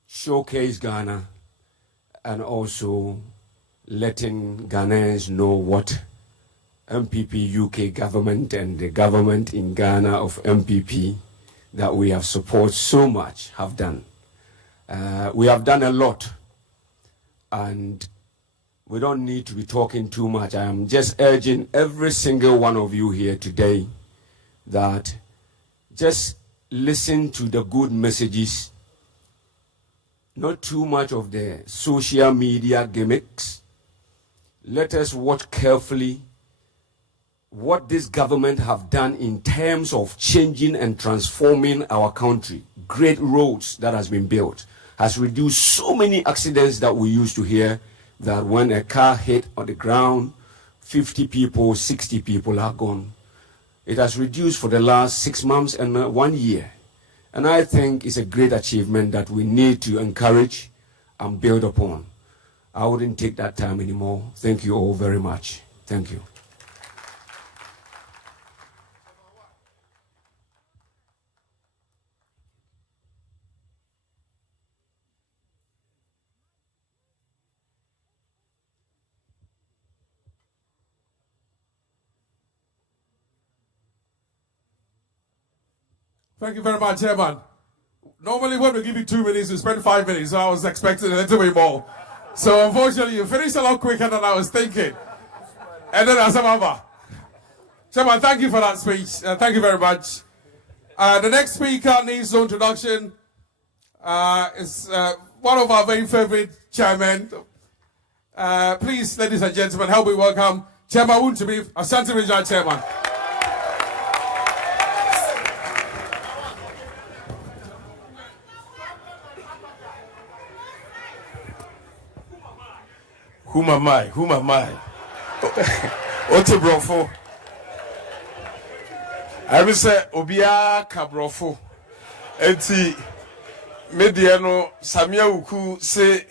showcase Ghana and also letting Ghanaians know what MPP UK government and the government in Ghana of MPP that we have supported so much have done. We have done a lot, and we don't need to be talking too much. I am just urging every single one of you here today that just listen to the good messages, not too much of the social media gimmicks. Let us watch carefully what this government have done in terms of changing and transforming our country. Great roads that has been built has reduced so many accidents that we used to hear, that when a car hit on the ground, 50 people, 60 people are gone. It has reduced for the last 6 months and 1 year. And I think it's a great achievement that we need to encourage and build upon. I wouldn't take that time anymore. Thank you all very much. Thank you. Thank you very much, Chairman. Normally when we give you 2 minutes, we spend 5 minutes, so I was expecting a little bit more. So unfortunately, you finished a lot quicker than I was thinking. And then Asamaba. Chairman, thank you for that speech. Thank you very much. The next speaker needs no introduction. Is one of our very favorite chairmen. Please, ladies and gentlemen, help me welcome Chairman Wuntumi, Ashanti Regional Chairman. Whom am I? Whom am I? Ote brofo. I will say Obia Cabrofo. Eti Mediano Samia Uku say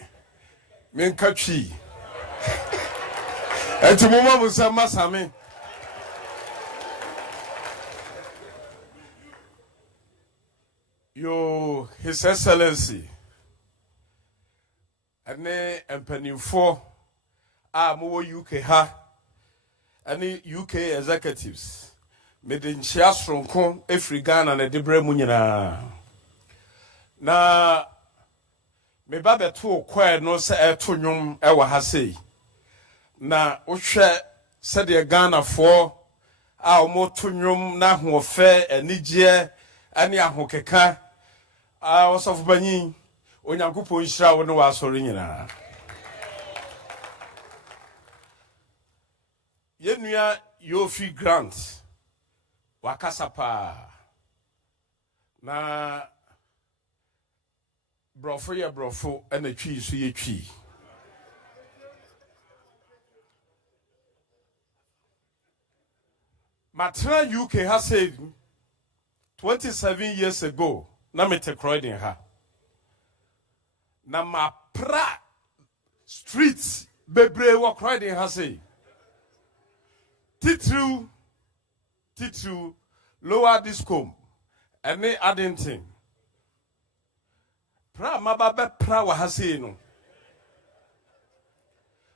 Menkachi. Eti Muma Musama Sami. Yo, His Excellency. Ane Empenifo. More UK ha, any UK executives, made in shares from Con, African and a Debre Munina. Na me babe to acquire no say to nyum ewa hase. Na Ushe said the Ghana for our more to nyum na ho fe anije ani ahokeka. I was of Bani, Onyakupo Ishra no was orina. Yenuya Yofi Grant Wakasapa na brofo and a tree so ye tree. Matra UK has said 27 years ago, na mete Croydon ha. Na ma pra streets bebre wa Croydon ha say. Titru, lower discom, any adding pra mababe pra wa hase no.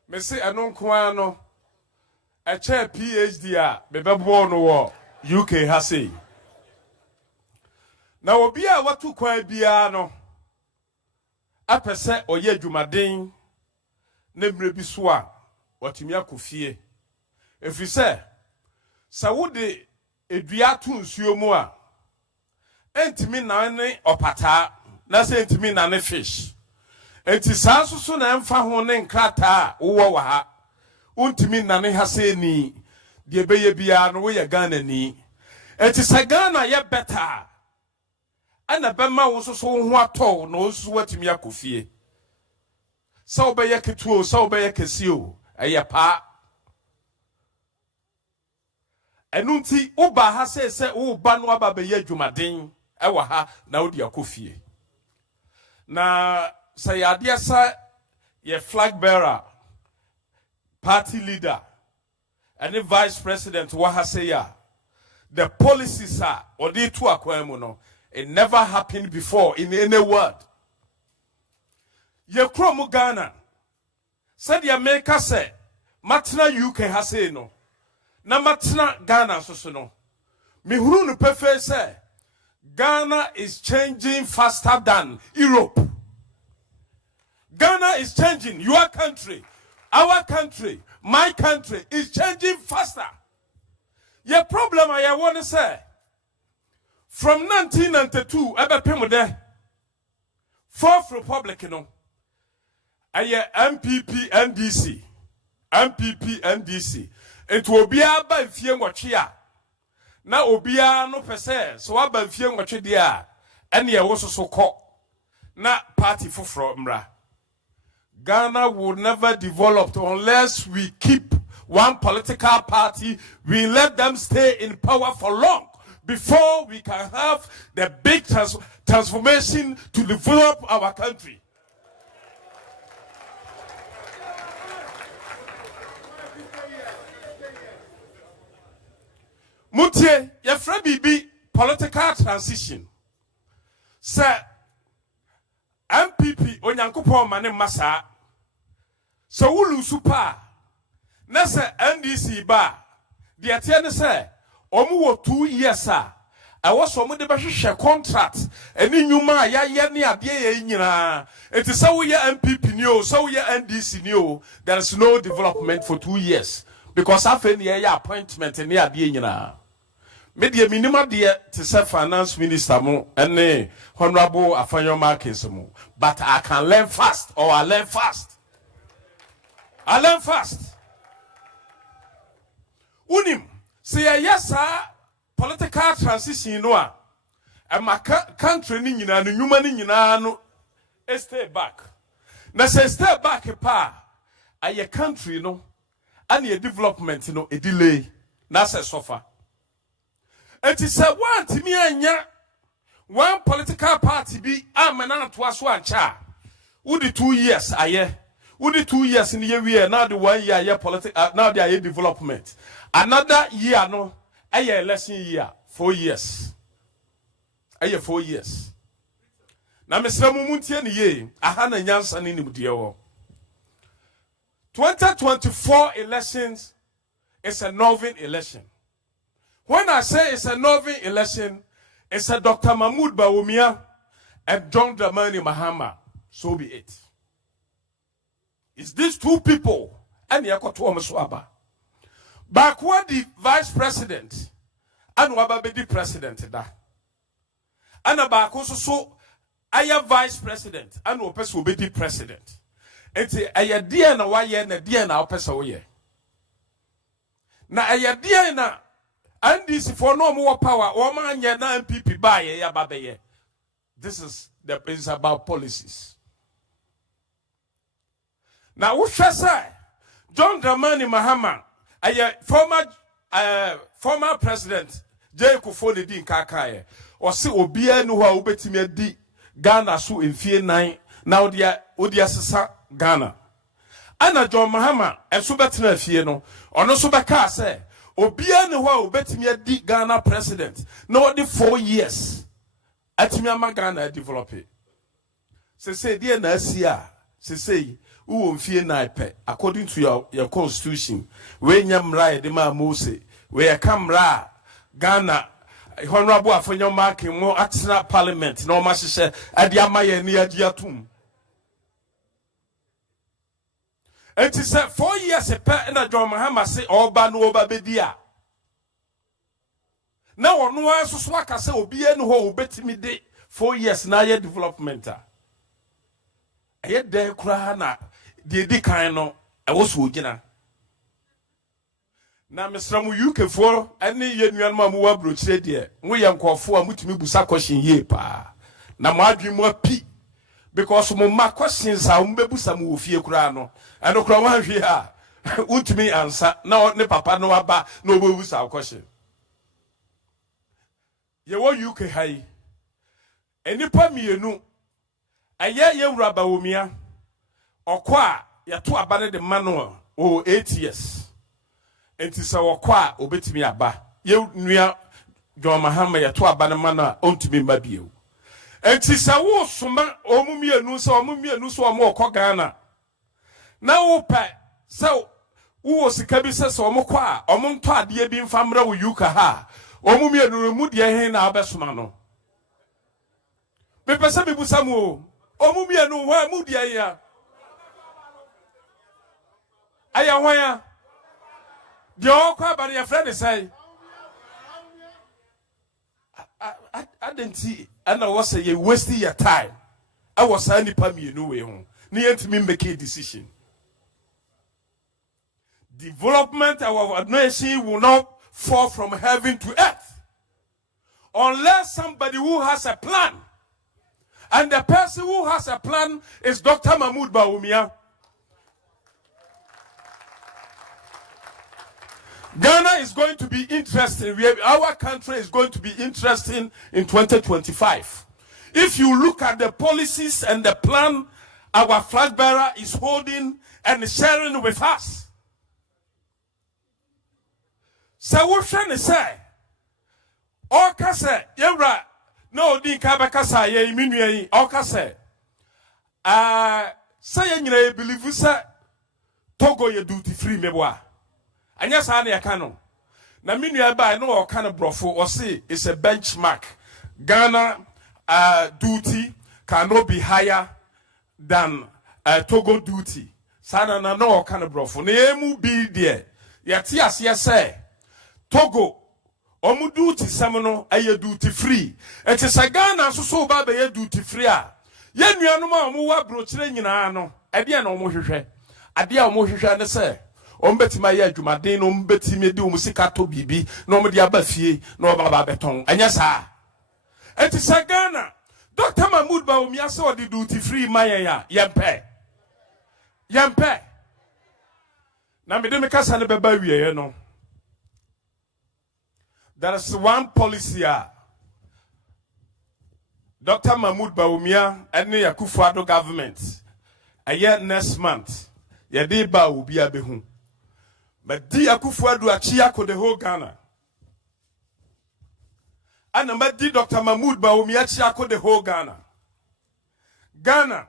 Me say anon kwano a chair PhD a bebe born wo UK hase. Na obi a watu kwa bia no apese oye adwumaden na mre bi so a watimi akofie. If you say, Sawudi Eduatu Nsuomu a Entimi na ne opata na say ntimi na ne fish enti saa so na emfa ho ne nkrata wo wa ha untimi na ne ha say ni de beye bia no wo ye Ghana ni enti sa Ghana ye better ana bema wo so ho atɔ no so watimi akofie sa obeye ketuo sa obeye kesio eye pa enunti uba ha se uba no aba be ye dwumaden ewa ha na odi akofie na sayade sa ye flag bearer party leader and the vice president wa ha say ya the policies are or they to akwan no it never happened before in any world ye krom Ghana said the America say matna UK ha say no na matna Ghana so no me huru no pefe say Ghana is changing faster than Europe. Ghana is changing. Your country, our country, my country is changing faster. Your problem I want to say from 1992 ebe pemu de Fourth Republic no aye MPP NDC ento obia ba fie nwotwe a na obia no pese so wa ba fie nwotwe de a ene ye wo so kɔ na party foforo mra Ghana will never develop unless we keep one political party. We let them stay in power for long before we can have the big transformation to develop our country. Mutie, your friend BB political transition. Sir, MPP onyankopon mane masa so wulu super na se NDC ba de atie ne se omu wo 2 years a so omu de behwehwe contract eni nyuma ya ye ne ade ye nyina enti se wo ye MPP ni o so wo ye NDC ni o there is no development for 2 years because afa ne ye appointment ne ade nyina media minima de to say finance minister mo ene honorable Afanyo Markins mo but I can learn fast or I learn fast unim say yes political transition no a my country ni nyina no nyuma ni nyina no stay back na say stay back pa aye country no and your development no a delay na say suffer. It is a one to me anya one political party be amana to us one cha. Would the 2 years aye? Would the 2 years in the year now the 1 year political now the year development. Another year no aye election year 4 years. Aye 4 years. Na mesra mumuntie ne ye aha na nyansa ne nimdie wo. 2024 elections is a novel election. When I say it's a novel election, it's a Dr. Mahamudu Bawumia and John Dramani Mahama. So be it. It's these two people and Yakoto Maswaba. Backward the vice president and Wababedi president da. And about so aya vice president and Wopes will be the president. And say aya dear na waye na dear na opesa woye. Na aya dear na and this for no more power, woman na MPP buy ya babeye. This is about policies. Now what shall say? John Dramani Mahama, former president J. Kufoni Din Kakaye, or see Obia no wa ubetime di Ghana su in fear 9 now dia Sasa Ghana. Anna John Mahama and Subatina Fieno, or no Subaka say. Obia ne ho obetimi di Ghana president no the 4 years atimi ama Ghana develop say dey na asia say wo mfie na ipe according to your constitution we nyamra de ma Mose we kamra Ghana honorable Afanyo Markin mo atena parliament na o ma hye ade ama ye ne adi atum it is 4 years na John Mahama say oba no oba bedia. Now no one so aka say obi enu ho obetimi de 4 years na ye development a aye de kura na de di kan no e wo so ogina na mesra mu UK for ani ye nuan ma mu wa brochire de wo ye nkofo a mutumi busa question ye pa na mo adwi mo api because mo ma questions a mo bebusa mu ofie kura no eno kura wan hwe a untumi answer na ne papa no aba na obebusa question ye wo UK hai enipa mienu aye ye wura Bawumia okwa ya to aba ne de mano o 8 years enti se wokwa obetimi aba ye nua John Mahamudu ya to aba ne mano a ontumi mabie enti se wo soma omumienu se omo okọ Ghana na wo pa se wo sika bi se omokọ a omonto ade bi mfamra wo UK ha omumienu mu de hen na abesoma no me pese me busamu omumienu wa mu de ya aya hwan de okwa ba ya friend say I didn't see and I was say you wasting your time. I was any mienu we ho na yentimi make a decision. Development of our nation will not fall from heaven to earth unless somebody who has a plan, and the person who has a plan is Dr. Mahamudu Bawumia. Ghana is going to be interesting. Our country is going to be interesting in 2025. If you look at the policies and the plan our flag bearer is holding and sharing with us. So what can I say? Oka say, Yera, no, di kabakasa ye minue. Oka say, say you believe say Togo ye duty free meboa. Anya sa na yakano na minua ba no o kana brofo o say it's a benchmark. Ghana duty cannot be higher than Togo duty. Sana na no o kana brofo na emu bi there yati ase say Togo omu duty sem no aye duty free. Eti sa Ghana so ba be ye duty free a ye nuanom a omu wa brochire nyina no ade na omu hwehwe ade a omu hwehwe ne say ombetima ya adwumaden no ombetimi de omusika to bibi no omde aba fie no baba beton anya sa enti sa Ghana Dr. Mahamudu Bawumia se odi duty free mayen ya yempe na me de me kasa ne beba wieye no there is one policy Dr. Mahamudu Bawumia and the Akufo-Addo government a year next month ye de ba obi abehu. But di Akufo-Addo achiako the whole Ghana. And ma di Dr. Mahamudu Bawumia achiako the whole Ghana. Ghana.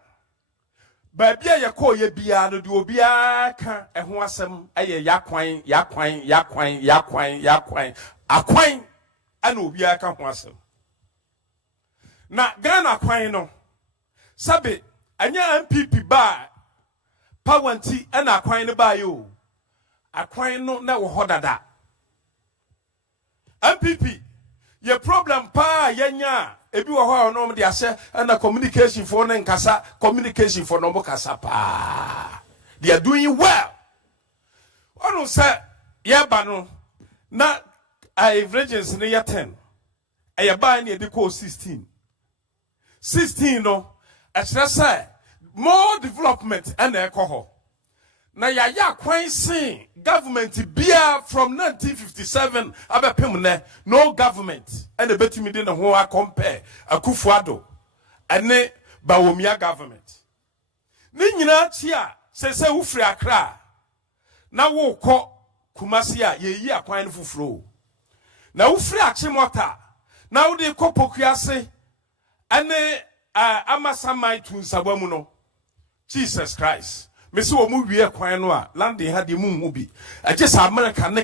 Ba bia ye ko ye bia no de obi aka eho asem aye yakwan akwan ana obi aka ho asem. Na Ghana akwan no sabe anya MPP ba Pawanti ana akwan ne ba yo. Akwan no na wo hodada. MPP ye problem pa yenya ebi wo ho no de ase na communication for no nkasa communication for no kasa pa. They are doing well. Onu say ye ba no na average ne ye 10. E ba na e de ko 16. 16 no e kire say more development and alcohol. Na ya kwan sin government bia from 1957 abepem ne no government and betimi de ne ho compare Akufo-Addo ene Bawumia government. Ni nyina chi a se wo firi Accra na wo kọ Kumasi a ye yi akwan no fufuro. Na wo firi Achimota na wo de kọ Pokuase ene amasamai tu nsabamu no. Jesus Christ. Me see wo mu wie kwan no a landing ha de mu bi. Agye sa America ne